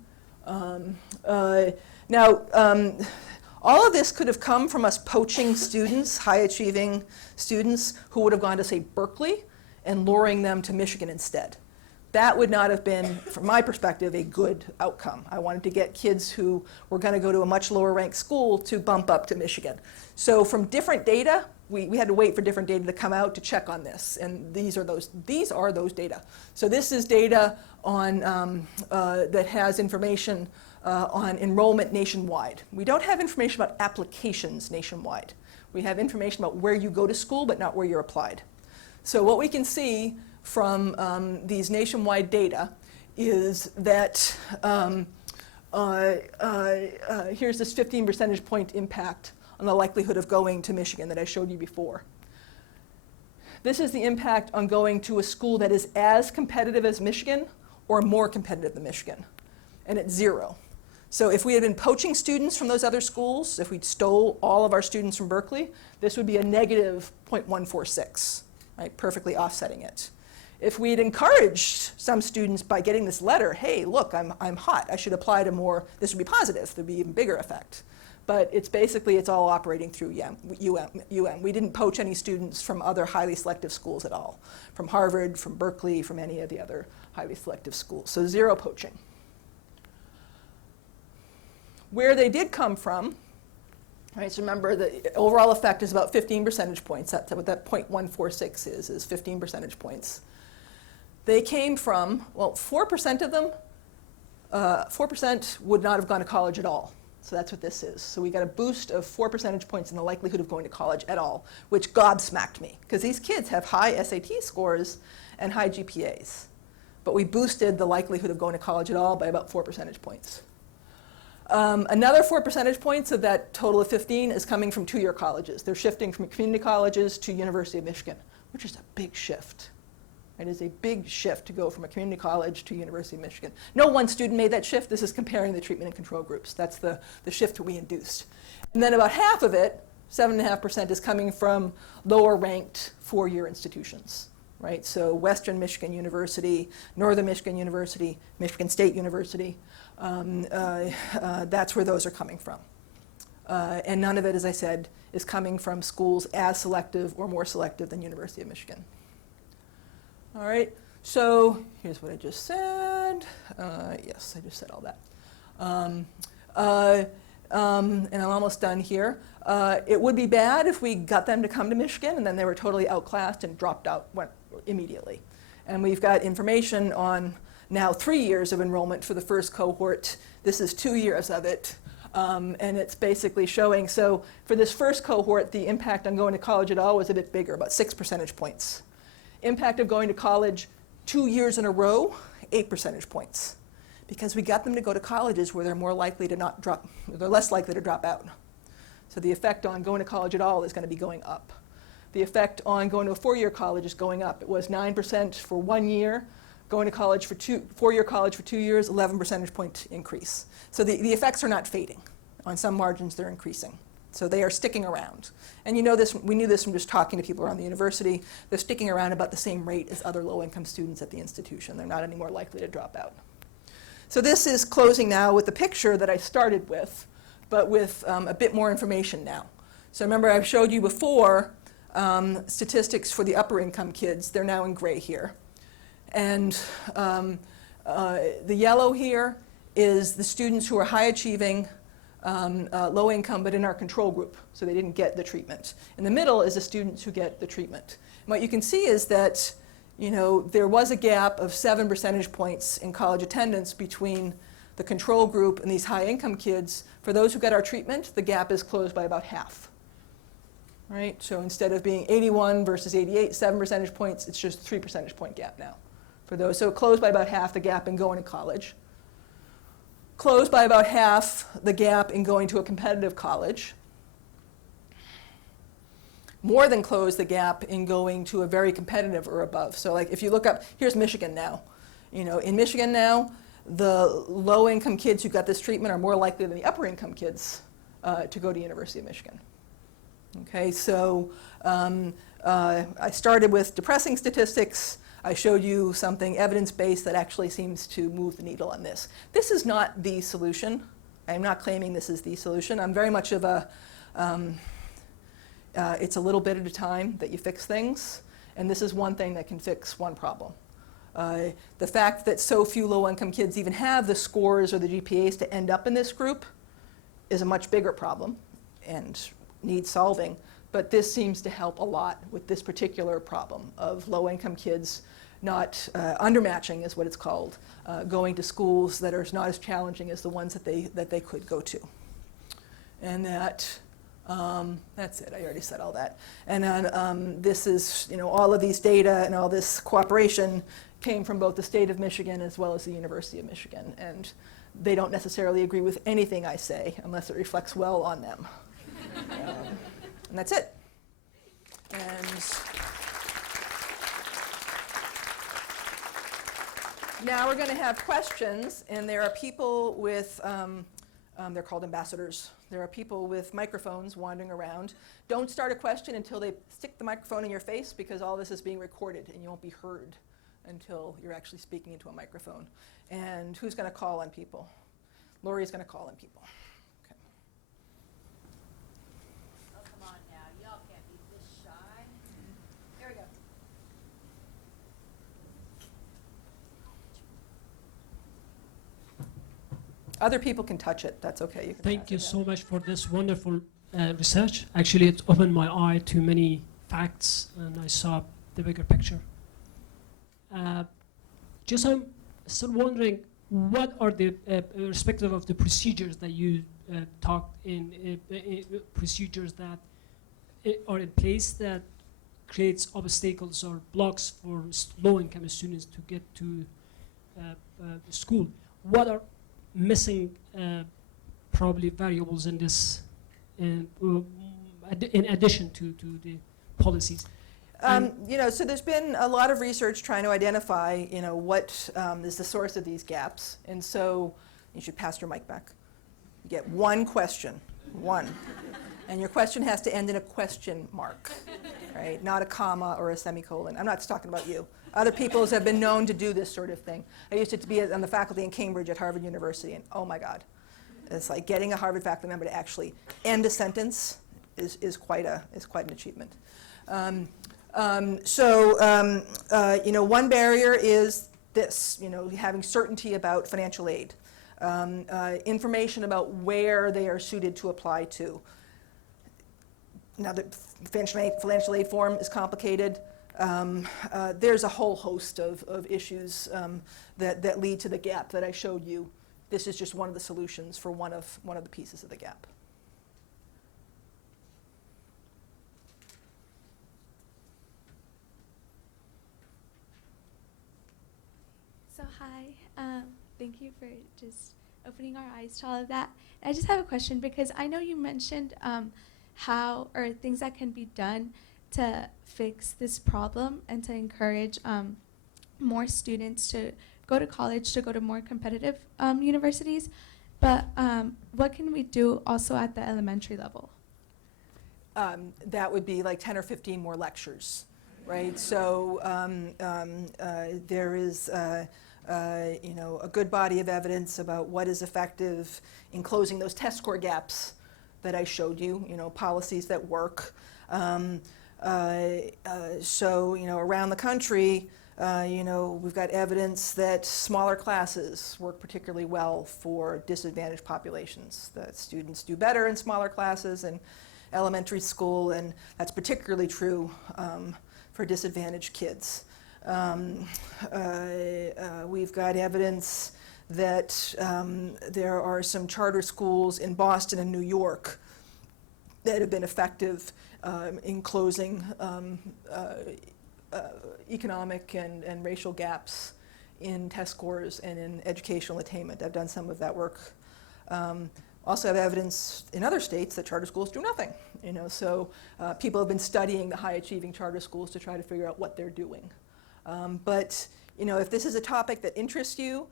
All of this could have come from us poaching students, high-achieving students, who would have gone to, say, Berkeley, and luring them to Michigan instead. That would not have been, from my perspective, a good outcome. I wanted to get kids who were going to go to a much lower-ranked school to bump up to Michigan. So from different data, we had to wait for different data to come out to check on this, and these are those data. So this is data on that has information on enrollment nationwide. We don't have information about applications nationwide. We have information about where you go to school, but not where you're applied. So what we can see from these nationwide data is that here's this 15 percentage point impact on the likelihood of going to Michigan that I showed you before. This is the impact on going to a school that is as competitive as Michigan or more competitive than Michigan, and it's 0. So if we had been poaching students from those other schools, if we stole all of our students from Berkeley, this would be a negative 0.146, right, perfectly offsetting it. If we had encouraged some students by getting this letter, hey, look, I'm hot, I should apply to more, this would be positive, there'd be an even bigger effect. But it's basically, it's all operating through UM. We didn't poach any students from other highly selective schools at all, from Harvard, from Berkeley, from any of the other highly selective schools. So 0 poaching. Where they did come from, right, so remember the overall effect is about 15 percentage points. That's what that 0.146 is 15 percentage points. They came from, well, 4% of them, 4% would not have gone to college at all. So that's what this is. So we got a boost of 4 percentage points in the likelihood of going to college at all, which gobsmacked me, because these kids have high SAT scores and high GPAs. But we boosted the likelihood of going to college at all by about 4 percentage points. Another 4 percentage points of that total of 15 is coming from 2-year colleges. They're shifting from community colleges to University of Michigan, which is a big shift. It is a big shift to go from a community college to University of Michigan. No one student made that shift. This is comparing the treatment and control groups. That's the shift we induced. And then about half of it, 7.5%, is coming from lower ranked 4-year institutions. Right? So Western Michigan University, Northern Michigan University, Michigan State University, that's where those are coming from. And none of it, as I said, is coming from schools as selective or more selective than University of Michigan. All right, so here's what I just said. Yes, I just said all that. And I'm almost done here. It would be bad if we got them to come to Michigan and then they were totally outclassed and dropped out immediately. And we've got information on now 3 years of enrollment for the first cohort. This is 2 years of it. And it's basically showing, so for this first cohort, the impact on going to college at all was a bit bigger, about 6 percentage points. Impact of going to college 2 years in a row, 8 percentage points. Because we got them to go to colleges where they're more likely to not drop, they're less likely to drop out. So the effect on going to college at all is going to be going up. The effect on going to a four-year college is going up. It was 9% for 1 year. Going to college for four-year college for 2 years, 11 percentage point increase. So the effects are not fading. On some margins, they're increasing. So they are sticking around. And you know this, we knew this from just talking to people around the university. They're sticking around about the same rate as other low-income students at the institution. They're not any more likely to drop out. So this is closing now with the picture that I started with, but with a bit more information now. So remember I showed you before statistics for the upper income kids. They're now in gray here. And the yellow here is the students who are high achieving, low income, but in our control group, so they didn't get the treatment. In the middle is the students who get the treatment. And what you can see is that there was a gap of 7 percentage points in college attendance between the control group and these high income kids. For those who got our treatment, the gap is closed by about half. Right? So instead of being 81 versus 88, 7 percentage points, it's just 3 percentage point gap now for those. So it closed by about half the gap in going to college. Closed by about half the gap in going to a competitive college. More than close the gap in going to a very competitive or above. So like if you look up, here's Michigan now. In Michigan now, the low-income kids who got this treatment are more likely than the upper-income kids to go to University of Michigan. Okay, so I started with depressing statistics. I showed you something evidence-based that actually seems to move the needle on this. This is not the solution. I'm not claiming this is the solution. I'm very much of a it's a little bit at a time that you fix things, and this is one thing that can fix one problem. The fact that so few low-income kids even have the scores or the GPAs to end up in this group is a much bigger problem and needs solving, but this seems to help a lot with this particular problem of low-income kids not undermatching is what it's called, going to schools that are not as challenging as the ones that they could go to. And that's it. I already said all that. And then this is, all of these data and all this cooperation came from both the state of Michigan as well as the University of Michigan. And they don't necessarily agree with anything I say unless it reflects well on them. And that's it. And now we're going to have questions. And there are people with, they're called ambassadors. There are people with microphones wandering around. Don't start a question until they stick the microphone in your face, because all this is being recorded and you won't be heard until you're actually speaking into a microphone. And who's going to call on people? Lori's going to call on people. Okay. Oh, come on now. Y'all can't be this shy. Here we go. Other people can touch it. That's okay. You can Thank you so much for this wonderful research. Actually, it opened my eye to many facts, and I saw the bigger picture. Just I'm still wondering, what are the, irrespective of the procedures that you talked in, procedures that are in place that creates obstacles or blocks for low-income students to get to school? What are missing probably variables in this, in addition to the policies? So there's been a lot of research trying to identify, what is the source of these gaps. And so you should pass your mic back. You get one question, one. And your question has to end in a question mark, right? Not a comma or a semicolon. I'm not talking about you. Other people have been known to do this sort of thing. I used to be on the faculty in Cambridge at Harvard University, and oh my God. It's like getting a Harvard faculty member to actually end a sentence is quite an achievement. One barrier is this, having certainty about financial aid, information about where they are suited to apply to. Now, the financial aid form is complicated. There's a whole host of issues that lead to the gap that I showed you. This is just one of the solutions for one of the pieces of the gap. So hi, thank you for just opening our eyes to all of that. I just have a question because I know you mentioned things that can be done to fix this problem and to encourage more students to go to college, to go to more competitive universities. But what can we do also at the elementary level? That would be like 10 or 15 more lectures, right? So there is a good body of evidence about what is effective in closing those test score gaps that I showed you, policies that work. Around the country, we've got evidence that smaller classes work particularly well for disadvantaged populations. That students do better in smaller classes in elementary school, and that's particularly true for disadvantaged kids. We've got evidence that there are some charter schools in Boston and New York that have been effective in closing economic and racial gaps in test scores and in educational attainment. I've done some of that work. Also have evidence in other states that charter schools do nothing. So people have been studying the high-achieving charter schools to try to figure out what they're doing. But if this is a topic that interests you,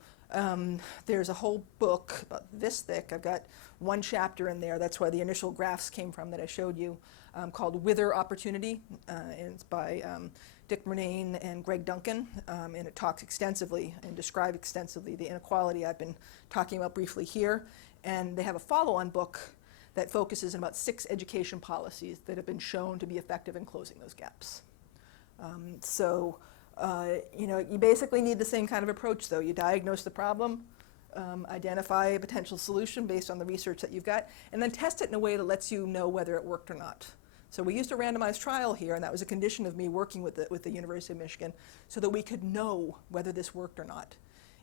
there's a whole book about this thick. I've got one chapter in there. That's where the initial graphs came from that I showed you, called Wither Opportunity. And it's by Dick Murnane and Greg Duncan. And it talks extensively and describes extensively the inequality I've been talking about briefly here. And they have a follow-on book that focuses on about 6 education policies that have been shown to be effective in closing those gaps. You basically need the same kind of approach, though. You diagnose the problem, identify a potential solution based on the research that you've got, and then test it in a way that lets you know whether it worked or not. So we used a randomized trial here, and that was a condition of me working with the University of Michigan so that we could know whether this worked or not.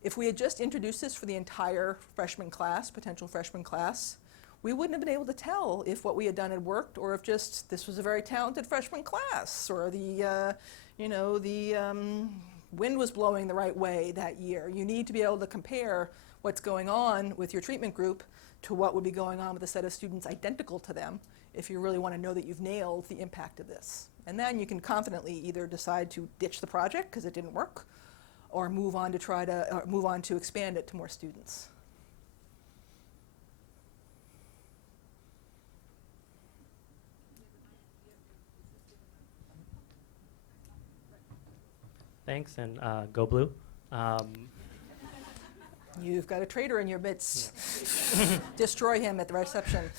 If we had just introduced this for the entire freshman class, potential freshman class, we wouldn't have been able to tell if what we had done had worked or if just this was a very talented freshman class or the wind was blowing the right way that year. You need to be able to compare what's going on with your treatment group to what would be going on with a set of students identical to them if you really want to know that you've nailed the impact of this. And then you can confidently either decide to ditch the project because it didn't work or move on to expand it to more students. Thanks, and go blue. You've got a traitor in your midst. Yeah. Destroy him at the reception.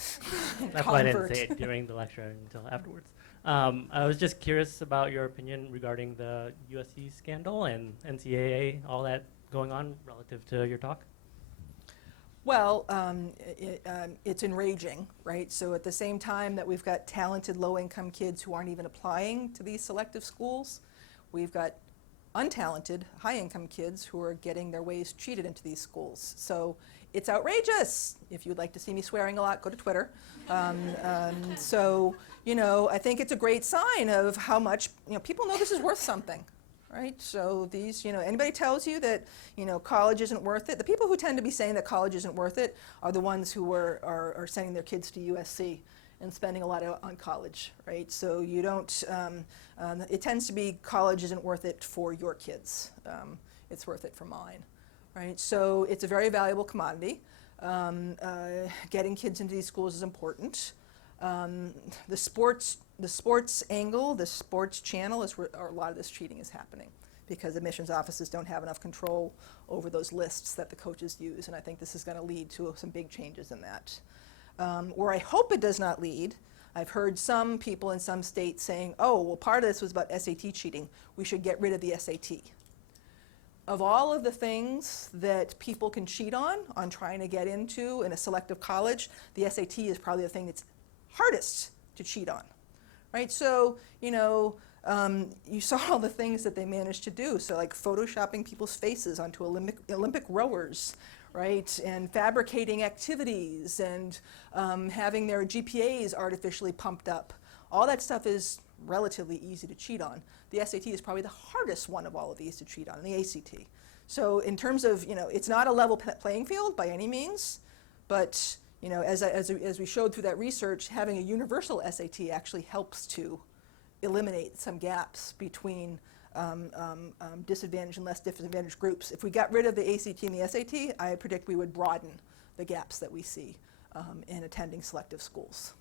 That's why I didn't say it during the lecture until afterwards. I was just curious about your opinion regarding the USC scandal and NCAA, all that going on relative to your talk. Well, it's enraging, right? So at the same time that we've got talented low-income kids who aren't even applying to these selective schools, we've got untalented, high-income kids who are getting their ways cheated into these schools. So it's outrageous. If you'd like to see me swearing a lot, go to Twitter. I think it's a great sign of how much people know this is worth something, right? So these, anybody tells you that college isn't worth it. The people who tend to be saying that college isn't worth it are the ones who are sending their kids to USC and spending a lot on college, right? So you don't, it tends to be college isn't worth it for your kids. It's worth it for mine, right? So it's a very valuable commodity. Getting kids into these schools is important. The sports angle, the sports channel is where a lot of this cheating is happening. because admissions offices don't have enough control over those lists that the coaches use, and I think this is going to lead to some big changes in that. Where I hope it does not lead, I've heard some people in some states saying, oh, well, part of this was about SAT cheating. We should get rid of the SAT. Of all of the things that people can cheat on trying to get into in a selective college, the SAT is probably the thing that's hardest to cheat on, right? So, you know, you saw all the things that they managed to do. So like photoshopping people's faces onto Olympic rowers, right? And fabricating activities and having their GPAs artificially pumped up. All that stuff is relatively easy to cheat on. The SAT is probably the hardest one of all of these to cheat on, the ACT. So in terms of, you know, it's not a level playing field by any means, but, you know, as we showed through that research, having a universal SAT actually helps to eliminate some gaps between disadvantaged and less disadvantaged groups. If we got rid of the ACT and the SAT, I predict we would broaden the gaps that we see in attending selective schools.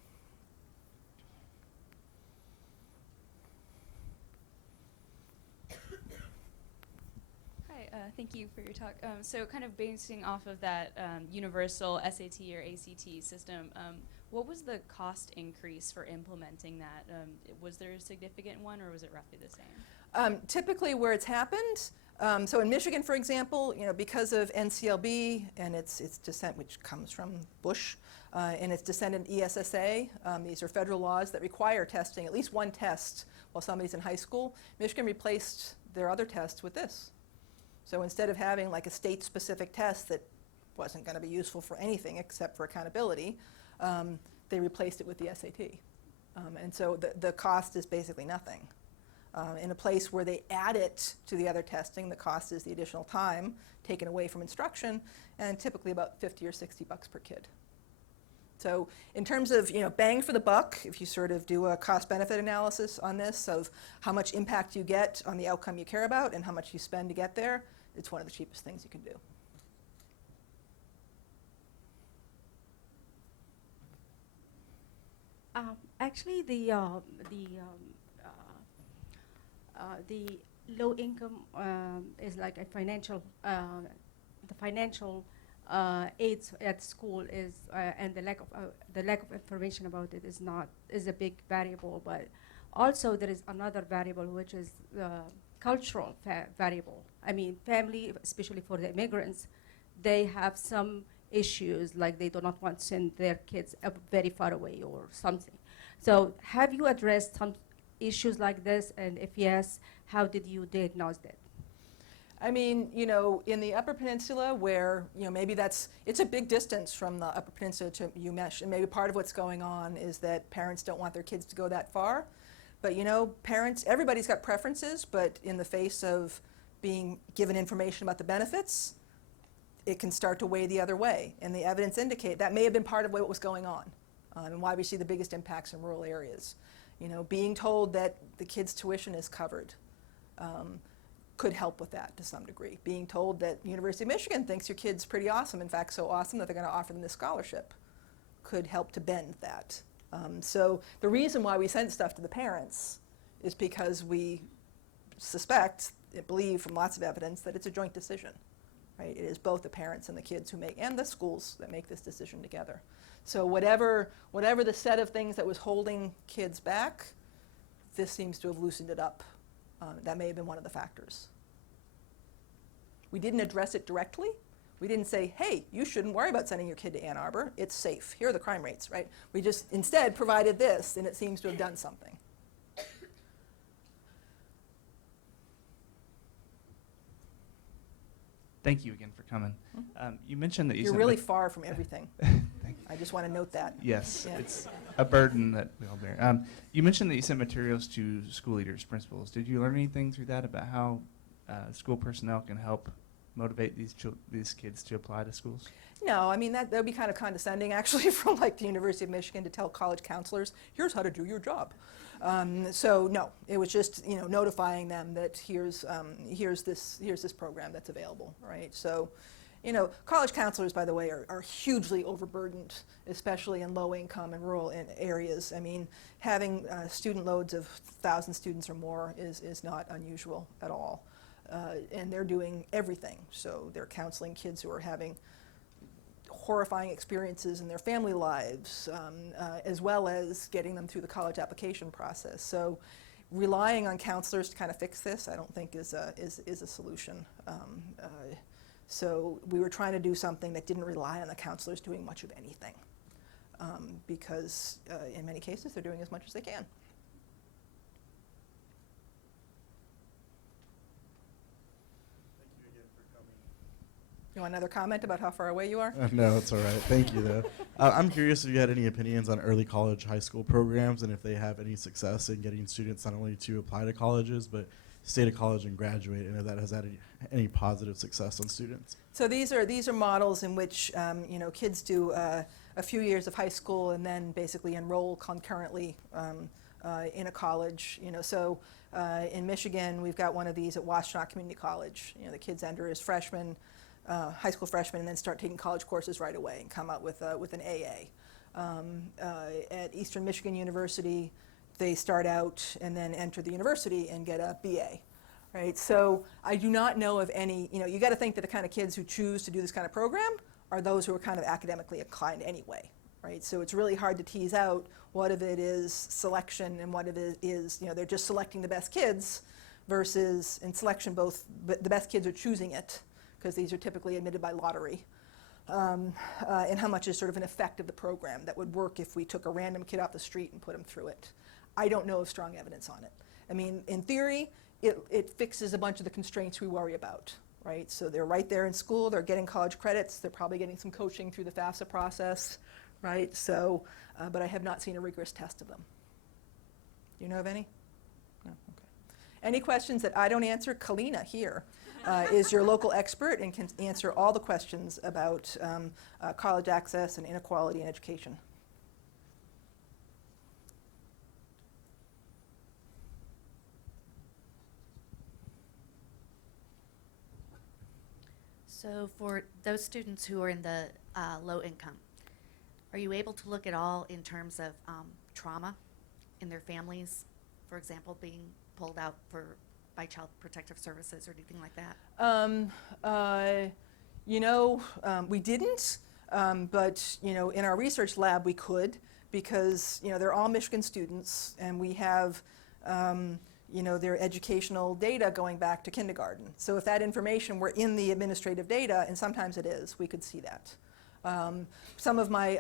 Thank you for your talk. So kind of basing off of that universal SAT or ACT system, what was the cost increase for implementing that? Was there a significant one, or was it roughly the same? Typically where it's happened, so in Michigan, for example, you know, because of NCLB and its descent, which comes from Bush, and its descendant ESSA, these are federal laws that require testing, at least one test while somebody's in high school. Michigan replaced their other tests with this. So instead of having like a state-specific test that wasn't going to be useful for anything except for accountability, they replaced it with the SAT. And so the cost is basically nothing. In a place where they add it to the other testing, the cost is the additional time taken away from instruction, and typically about $50 or $60 per kid. So in terms of, you know, bang for the buck, if you sort of do a cost-benefit analysis on this of how much impact you get on the outcome you care about and how much you spend to get there, it's one of the cheapest things you can do. Actually, the low income is like a financial, the financial aids at school is, and the lack of information about it is a big variable. But also there is another variable, which is cultural variable. I mean, family, especially for the immigrants, they have some issues, like they do not want to send their kids very far away or something. So have you addressed some issues like this? And if yes, how did you diagnose that? I mean, you know, in the Upper Peninsula where, you know, maybe it's a big distance from the Upper Peninsula to UMesh, and maybe part of what's going on is that parents don't want their kids to go that far. But, you know, everybody's got preferences, but in the face of being given information about the benefits, it can start to weigh the other way. And the evidence indicate that may have been part of what was going on and why we see the biggest impacts in rural areas. You know, being told that the kid's tuition is covered could help with that to some degree. Being told that University of Michigan thinks your kid's pretty awesome, in fact so awesome that they're going to offer them this scholarship, could help to bend that. So the reason why we send stuff to the parents is because we suspect, believe from lots of evidence, that it's a joint decision. Right? It is both the parents and the kids who make, and the schools that make this decision together. So whatever the set of things that was holding kids back, this seems to have loosened it up. That may have been one of the factors. We didn't address it directly. We didn't say, hey, you shouldn't worry about sending your kid to Ann Arbor. It's safe. Here are the crime rates, right? We just instead provided this, and it seems to have done something. Thank you again for coming. You mentioned that You're really far from everything. I just want to note that. Yes, Yeah. it's a burden that we all bear. You mentioned that you sent materials to school leaders, principals. Did you learn anything through that about how school personnel can help motivate these kids to apply to schools? No, I mean, that would be kind of condescending, actually, from like the University of Michigan to tell college counselors, here's how to do your job. So no, it was just, you know, notifying them that here's this program that's available, right? So, you know, college counselors, by the way, are hugely overburdened, especially in low-income and rural areas. I mean, having student loads of 1,000 students or more is not unusual at all. and they're doing everything. So they're counseling kids who are having horrifying experiences in their family lives, as well as getting them through the college application process. So relying on counselors to kind of fix this, I don't think is a solution. So we were trying to do something that didn't rely on the counselors doing much of anything, because in many cases they're doing as much as they can. You want another comment about how far away you are? No, it's all right. Thank you, though. I'm curious if you had any opinions on early college, high school programs, and if they have any success in getting students not only to apply to colleges, but stay to college and graduate, and if that has had any positive success on students. So these are models in which kids do a few years of high school and then basically enroll concurrently in a college. So in Michigan, we've got one of these at Washtenaw Community College. The kids enter as freshmen. High school freshmen, and then start taking college courses right away and come out with an AA. At Eastern Michigan University, they start out and then enter the university and get a BA. Right? So I do not know of any, you got to think that the kind of kids who choose to do this kind of program are those who are kind of academically inclined anyway. Right? So it's really hard to tease out what of it is selection and what of it is, they're just selecting the best kids versus in selection both, but the best kids are choosing it, because these are typically admitted by lottery, and how much is sort of an effect of the program that would work if we took a random kid off the street and put him through it. I don't know of strong evidence on it. I mean, in theory, it fixes a bunch of the constraints we worry about, right? So they're right there in school, they're getting college credits, they're probably getting some coaching through the FAFSA process, right? So, but I have not seen a rigorous test of them. Do you know of any? No, okay. Any questions that I don't answer? Kalina here is your local expert and can answer all the questions about college access and inequality in education. So for those students who are in the low income, are you able to look at all in terms of trauma in their families, for example, being pulled out by Child Protective Services or anything like that? We didn't, but in our research lab we could, because they're all Michigan students, and we have their educational data going back to kindergarten. So if that information were in the administrative data, and sometimes it is, we could see that. Some of my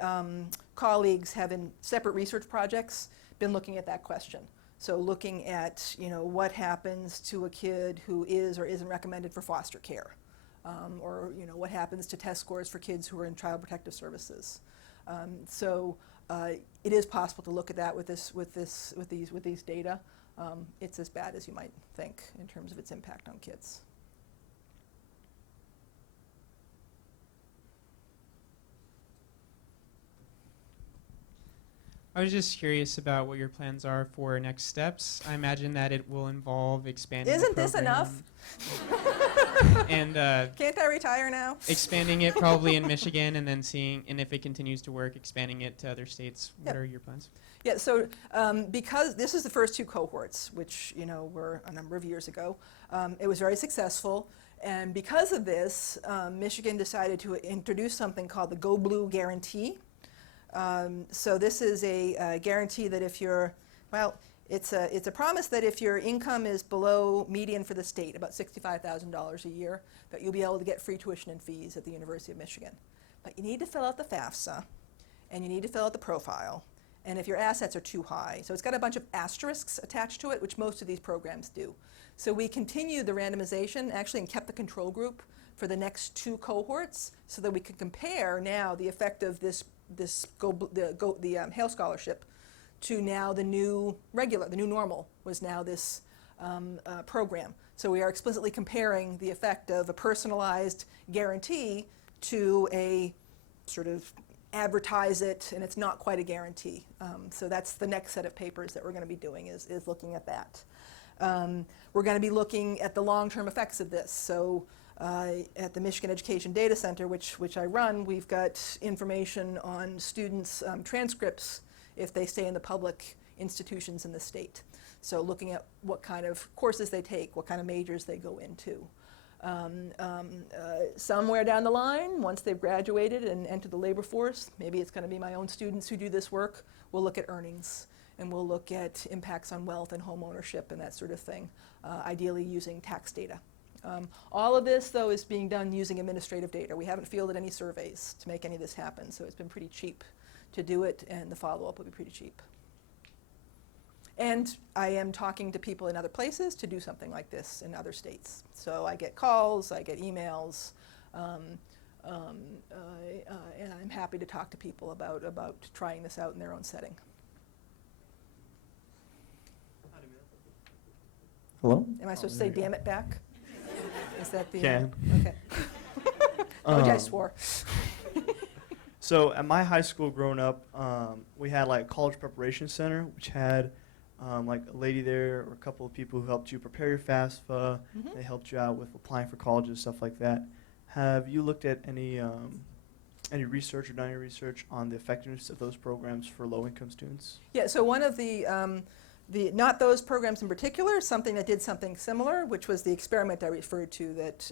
colleagues have, in separate research projects, been looking at that question. So looking at what happens to a kid who is or isn't recommended for foster care, or what happens to test scores for kids who are in Child Protective Services. So it is possible to look at that with these data. It's as bad as you might think in terms of its impact on kids. I was just curious about what your plans are for next steps. I imagine that it will involve expanding the Isn't this enough? And Can't I retire now? expanding it probably in Michigan, and then seeing, and if it continues to work, expanding it to other states. What are your plans? Yeah, so because this is the first two cohorts, which were a number of years ago, it was very successful. And because of this, Michigan decided to introduce something called the Go Blue Guarantee. So this is a guarantee that if you're, it's a promise that if your income is below median for the state, about $65,000 a year, that you'll be able to get free tuition and fees at the University of Michigan. But you need to fill out the FAFSA, and you need to fill out the profile, and if your assets are too high. So it's got a bunch of asterisks attached to it, which most of these programs do. So we continued the randomization, actually, and kept the control group for the next two cohorts, so that we could compare now the effect of the Hale Scholarship to now the new normal was now this program. So we are explicitly comparing the effect of a personalized guarantee to a sort of advertise it, and it's not quite a guarantee. So that's the next set of papers that we're going to be doing is looking at that. We're going to be looking at the long-term effects of this. So at the Michigan Education Data Center, which I run, we've got information on students' transcripts if they stay in the public institutions in the state. So looking at what kind of courses they take, what kind of majors they go into. Somewhere down the line, once they've graduated and entered the labor force, maybe it's going to be my own students who do this work, we'll look at earnings and we'll look at impacts on wealth and home ownership and that sort of thing, ideally using tax data. All of this, though, is being done using administrative data. We haven't fielded any surveys to make any of this happen, so it's been pretty cheap to do it, and the follow-up will be pretty cheap. And I am talking to people in other places to do something like this in other states. So I get calls, I get emails, and I'm happy to talk to people about trying this out in their own setting. Hello? Am I supposed to say damn it back? Is that the... Can. Okay. Told you I swore. So at my high school growing up, we had like college preparation center, which had like a lady there or a couple of people who helped you prepare your FAFSA. They helped you out with applying for colleges, stuff like that. Have you looked at any research or done any research on the effectiveness of those programs for low-income students? Yeah, so one of the not those programs in particular, something that did something similar, which was the experiment I referred to that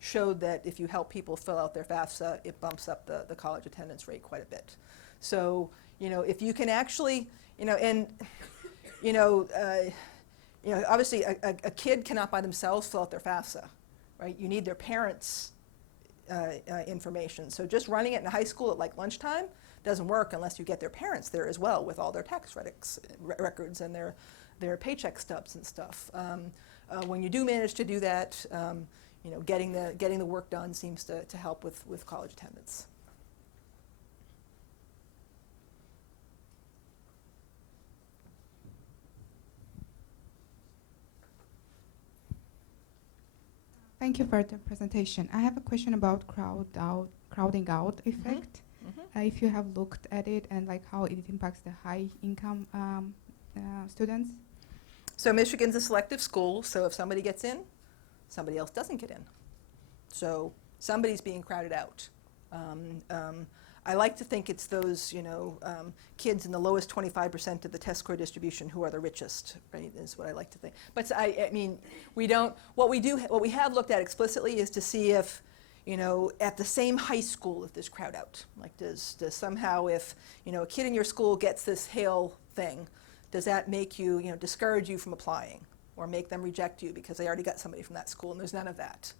showed that if you help people fill out their FAFSA, it bumps up the college attendance rate quite a bit. So, if you can actually, obviously a kid cannot by themselves fill out their FAFSA, right? You need their parents' information. So just running it in high school at like lunchtime doesn't work unless you get their parents there as well with all their tax records and their paycheck stubs and stuff. When you do manage to do that, getting the work done seems to help with college attendance. Thank you for the presentation. I have a question about crowding out effect. If you have looked at it and like how it impacts the high income students. So Michigan's a selective school, so if somebody gets in, somebody else doesn't get in. So somebody's being crowded out. I like to think it's those, kids in the lowest 25% of the test score distribution who are the richest, right, is what I like to think. But I mean, what we have looked at explicitly is to see if, at the same high school, if there's crowd out. Like does somehow if, a kid in your school gets this hail thing, does that make you, discourage you from applying or make them reject you because they already got somebody from that school, and there's none of that.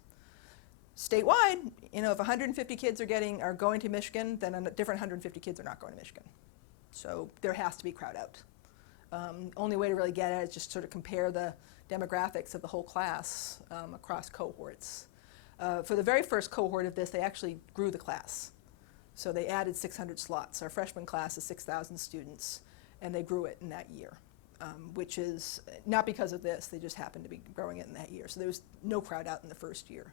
Statewide, if 150 kids are going to Michigan, then a different 150 kids are not going to Michigan. So there has to be crowd out. Only way to really get at it is just sort of compare the demographics of the whole class across cohorts. For the very first cohort of this, they actually grew the class. So they added 600 slots. Our freshman class is 6,000 students, and they grew it in that year, which is not because of this. They just happened to be growing it in that year. So there was no crowd out in the first year.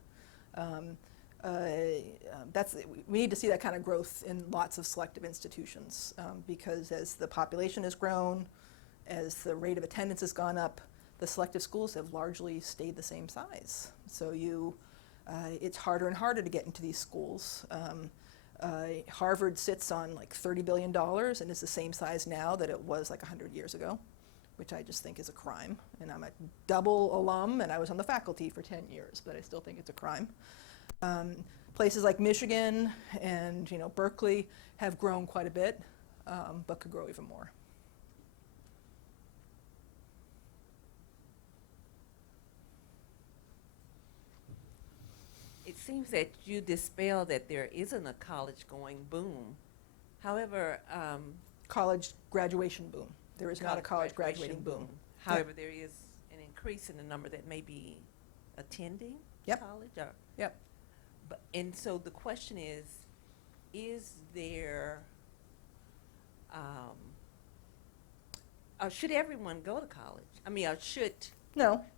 We need to see that kind of growth in lots of selective institutions because as the population has grown, as the rate of attendance has gone up, the selective schools have largely stayed the same size. So it's harder and harder to get into these schools. Harvard sits on like $30 billion and is the same size now that it was like 100 years ago, which I just think is a crime. And I'm a double alum, and I was on the faculty for 10 years, but I still think it's a crime. Places like Michigan and Berkeley have grown quite a bit, but could grow even more. It seems that you dispel that there isn't a college-going boom. However, college graduation boom. There is not a college graduating boom. However, there is an increase in the number that may be attending college. Yep. And so the question is there, should everyone go to college? I mean, should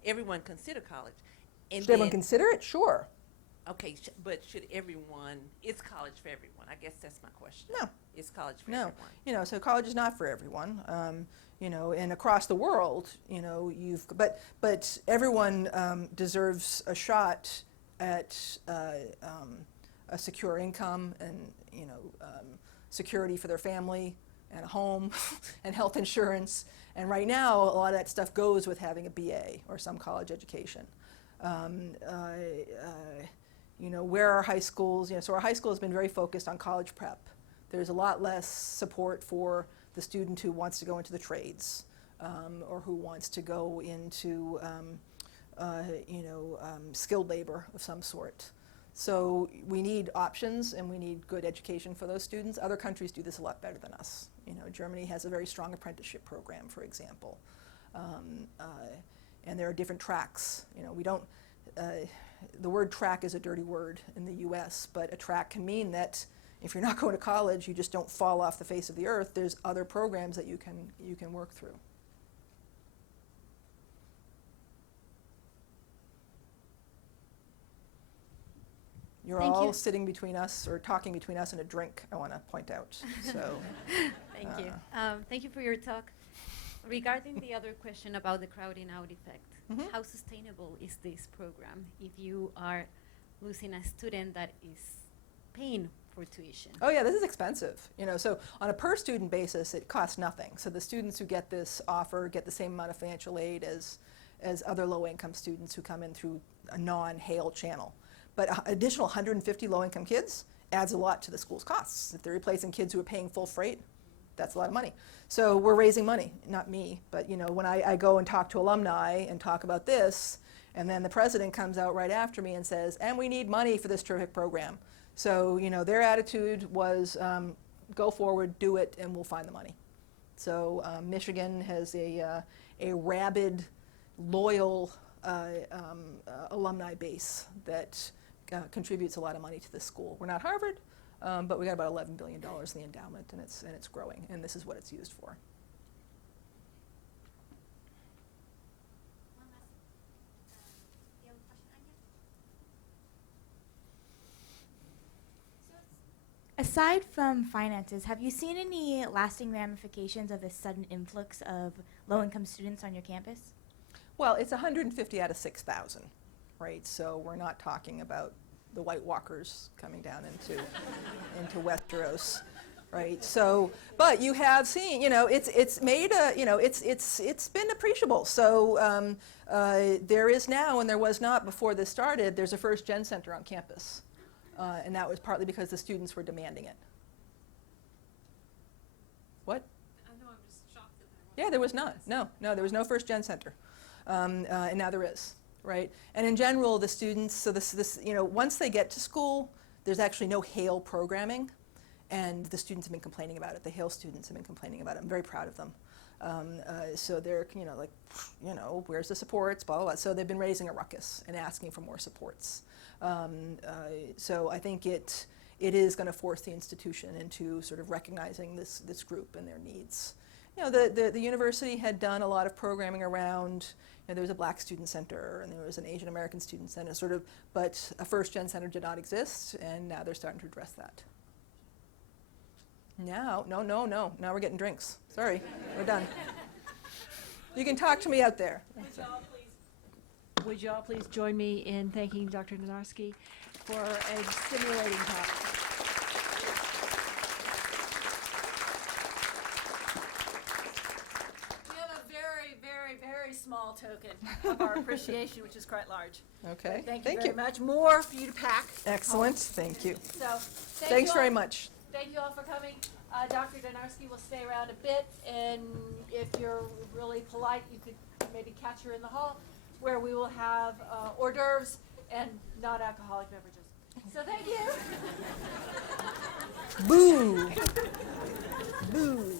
everyone consider college? And should everyone consider it? Sure. Okay, but should everyone, is college for everyone? I guess that's my question. No. Is college for everyone? No. So college is not for everyone. And across the world, but everyone deserves a shot at a secure income and, security for their family and a home and health insurance. And right now, a lot of that stuff goes with having a BA or some college education. Where are high schools? So our high school has been very focused on college prep. There's a lot less support for the student who wants to go into the trades or who wants to go into skilled labor of some sort. So we need options and we need good education for those students. Other countries do this a lot better than us. Germany has a very strong apprenticeship program, for example. And there are different tracks. We don't, the word track is a dirty word in the US, but a track can mean that if you're not going to college, you just don't fall off the face of the earth. There's other programs that you can work through. You're Thank all you. sitting between us or talking between us and a drink, I want to point out. So, Thank you. Thank you for your talk. Regarding the other question about the crowding out effect, how sustainable is this program if you are losing a student that is paying for tuition? Oh yeah, this is expensive. So on a per student basis, it costs nothing. So the students who get this offer get the same amount of financial aid as other low-income students who come in through a non-Hale channel. But an additional 150 low-income kids adds a lot to the school's costs. If they're replacing kids who are paying full freight, that's a lot of money. So we're raising money, not me, but when I go and talk to alumni and talk about this, and then the president comes out right after me and says, and we need money for this terrific program. So their attitude was, go forward, do it, and we'll find the money. So Michigan has a rabid, loyal alumni base that contributes a lot of money to this school. We're not Harvard, but we got about $11 billion in the endowment, and it's growing, and this is what it's used for. Aside from finances, have you seen any lasting ramifications of the sudden influx of low-income students on your campus? Well, it's 150 out of 6,000, right? So we're not talking about the White Walkers coming down into Westeros, right? So, but you have seen, it's made a, it's been appreciable. So there is now, and there was not before this started, there's a first gen center on campus. And that was partly because the students were demanding it. What? I know, I'm just shocked that there Yeah, there was not. No, there was no first gen center. And now there is, right? And in general, the students, so once they get to school, there's actually no Hale programming. And the students have been complaining about it. The Hale students have been complaining about it. I'm very proud of them. So they're, where's the supports, blah, blah, blah. So they've been raising a ruckus and asking for more supports. So I think it is going to force the institution into sort of recognizing this group and their needs. The university had done a lot of programming around, there was a Black student center and there was an Asian American student center, but a first gen center did not exist, and now they're starting to address that. No, now we're getting drinks. Sorry, we're done. You can talk to me out there. Would y'all please join me in thanking Dr. Dynarski for a stimulating talk. We have a very, very, very small token of our appreciation, which is quite large. Okay. Thank you very much. More for you to pack. Excellent. Thank you. So, thanks very much. Thank you all for coming. Dr. Dynarski will stay around a bit, and if you're really polite, you could maybe catch her in the hall, where we will have hors d'oeuvres and non-alcoholic beverages. So thank you. Boo. Boo.